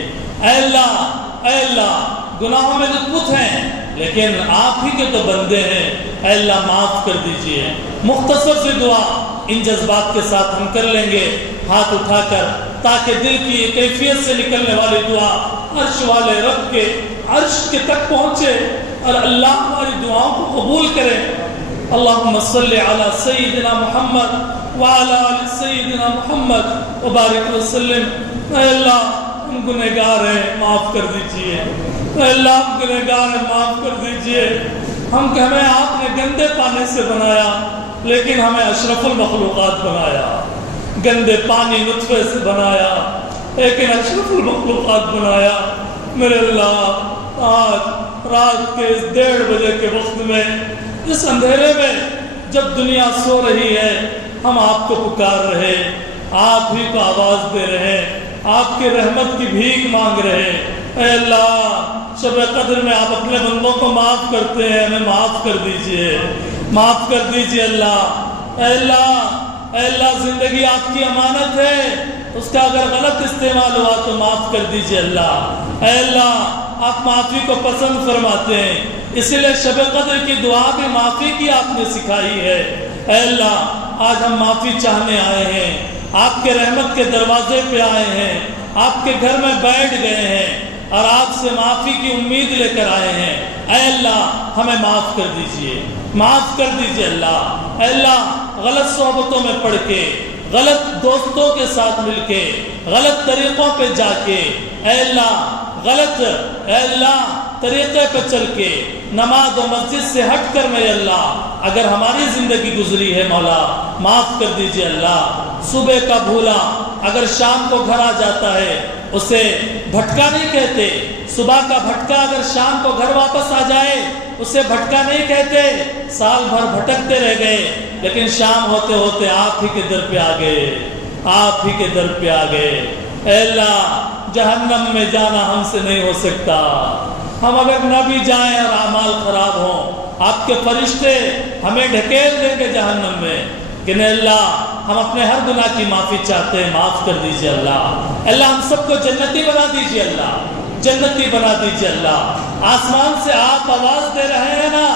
اے اللہ گناہوں میں لطف ہیں لیکن آپ ہی کے تو بندے ہیں، اے اللہ معاف کر دیجئے۔ مختصر سی دعا ان جذبات کے ساتھ ہم کر لیں گے ہاتھ اٹھا کر، تاکہ دل کی کیفیت سے نکلنے والی دعا عرش والے رب کے عرش کے تک پہنچے اور اللہ ہماری دعاؤں کو قبول کرے۔ اللہم صلی علی سیدنا محمد وعلی آل سیدنا محمد وبارک وسلم۔ اے اللہ ہم گنہگار ہیں، معاف کر دیجئے، اے اللہ ہم گنہگار ہیں، معاف کر دیجئے، ہمیں آپ نے گندے پانی سے بنایا لیکن ہمیں اشرف المخلوقات بنایا، گندے پانی نطفے سے بنایا لیکن اشرف المخلوقات بنایا۔ میرے اللہ آج رات کے اس 1:30 بجے کے وقت میں، اس اندھیرے میں جب دنیا سو رہی ہے، ہم آپ کو پکار رہے، آپ ہی کو آواز دے رہے، آپ کی رحمت کی بھیک مانگ رہے۔ اے اللہ شب قدر میں آپ اپنے بندوں کو معاف کرتے ہیں، ہمیں معاف کر دیجئے، معاف کر دیجئے اللہ۔ اے اللہ زندگی آپ کی امانت ہے، اس کا اگر غلط استعمال ہوا تو معاف کر دیجئے اللہ۔ اے اللہ آپ معافی کو پسند فرماتے ہیں، اسی لیے شب قدر کی دعا بھی معافی کی آپ نے سکھائی ہے۔ اے اللہ آج ہم معافی چاہنے آئے ہیں، آپ کے رحمت کے دروازے پہ آئے ہیں، آپ کے گھر میں بیٹھ گئے ہیں اور آپ سے معافی کی امید لے کر آئے ہیں۔ اے اللہ ہمیں معاف کر دیجئے، معاف کر دیجئے اللہ۔ اے اللہ غلط صحبتوں میں پڑھ کے، غلط دوستوں کے ساتھ مل کے، غلط طریقوں پہ جا کے، اے اللہ طریقے پہ چل کے، نماز و مسجد سے ہٹ کر میرے اللہ اگر ہماری زندگی گزری ہے مولا معاف کر دیجئے اللہ۔ صبح کا بھولا اگر شام کو گھر آ جاتا ہے اسے بھٹکا نہیں کہتے، صبح کا بھٹکا اگر شام کو گھر واپس آ جائے اسے بھٹکا نہیں کہتے، سال بھر بھٹکتے رہ گئے لیکن شام ہوتے ہوتے آپ ہی کے در پہ آ گئے، آپ ہی کے در پہ آ گئے۔ اے اللہ جہنم میں جانا ہم سے نہیں ہو سکتا، ہم اگر نہ بھی جائیں اور اعمال خراب ہوں آپ کے فرشتے ہمیں ڈھکیل دیں گے جہنم میں، کہ نہیں اللہ ہم اپنے ہر گناہ کی معافی چاہتے ہیں، معاف کر دیجئے اللہ۔ اللہ ہم سب کو جنتی بنا دیجئے اللہ، جنتی بنا دیجئے اللہ۔ آسمان سے آپ آواز دے رہے ہیں نا،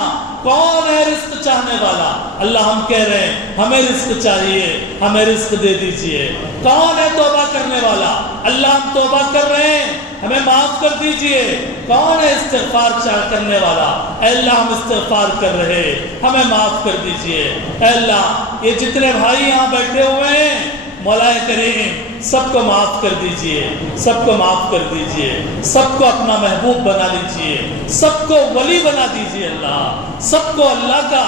کون ہے رزق چاہنے والا؟ اللہ ہم کہہ رہے ہیں ہمیں رزق چاہیے، ہمیں رزق دے دیجئے۔ کون ہے توبہ کرنے والا؟ اللہ ہم توبہ کر رہے ہیں، ہمیں معاف کر دیجئے۔ کون ہے استغفار کرنے والا؟ اے اللہ ہم استغفار کر رہے، ہمیں معاف کر دیجئے۔ اے اللہ یہ جتنے بھائی یہاں بیٹھے ہوئے ہیں مولا کریم سب کو معاف کر دیجئے، سب کو معاف کر دیجئے، سب کو اپنا محبوب بنا لیجئے، سب کو ولی بنا دیجئے اللہ، سب کو اللہ کا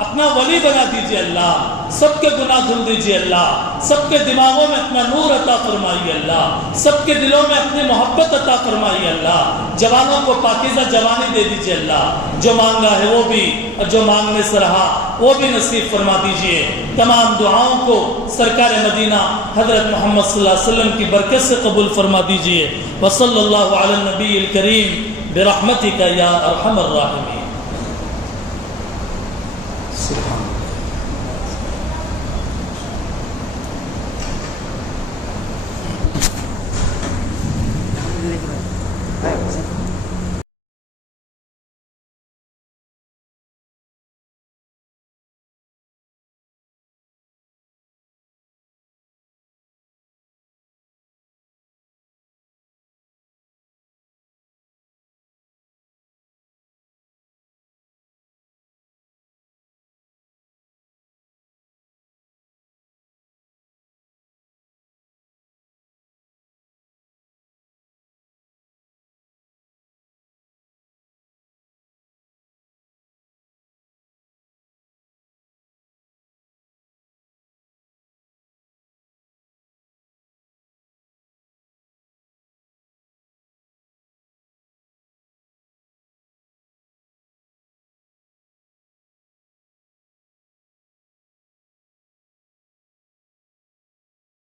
اپنا ولی بنا دیجئے اللہ، سب کے گناہ دھل دیجئے اللہ، سب کے دماغوں میں اپنا نور عطا فرمائیے اللہ، سب کے دلوں میں اپنی محبت عطا فرمائیے اللہ، جوانوں کو پاکیزہ جوانی دے دیجئے اللہ، جو مانگا ہے وہ بھی اور جو مانگنے سے رہا وہ بھی نصیب فرما دیجئے۔ تمام دعاؤں کو سرکار مدینہ حضرت محمد صلی اللہ علیہ وسلم کی برکت سے قبول فرما دیجئے۔ وصلی اللہ علی النبی الکریم برحمتک یا ارحم الراحمین۔ سبحان اللہ۔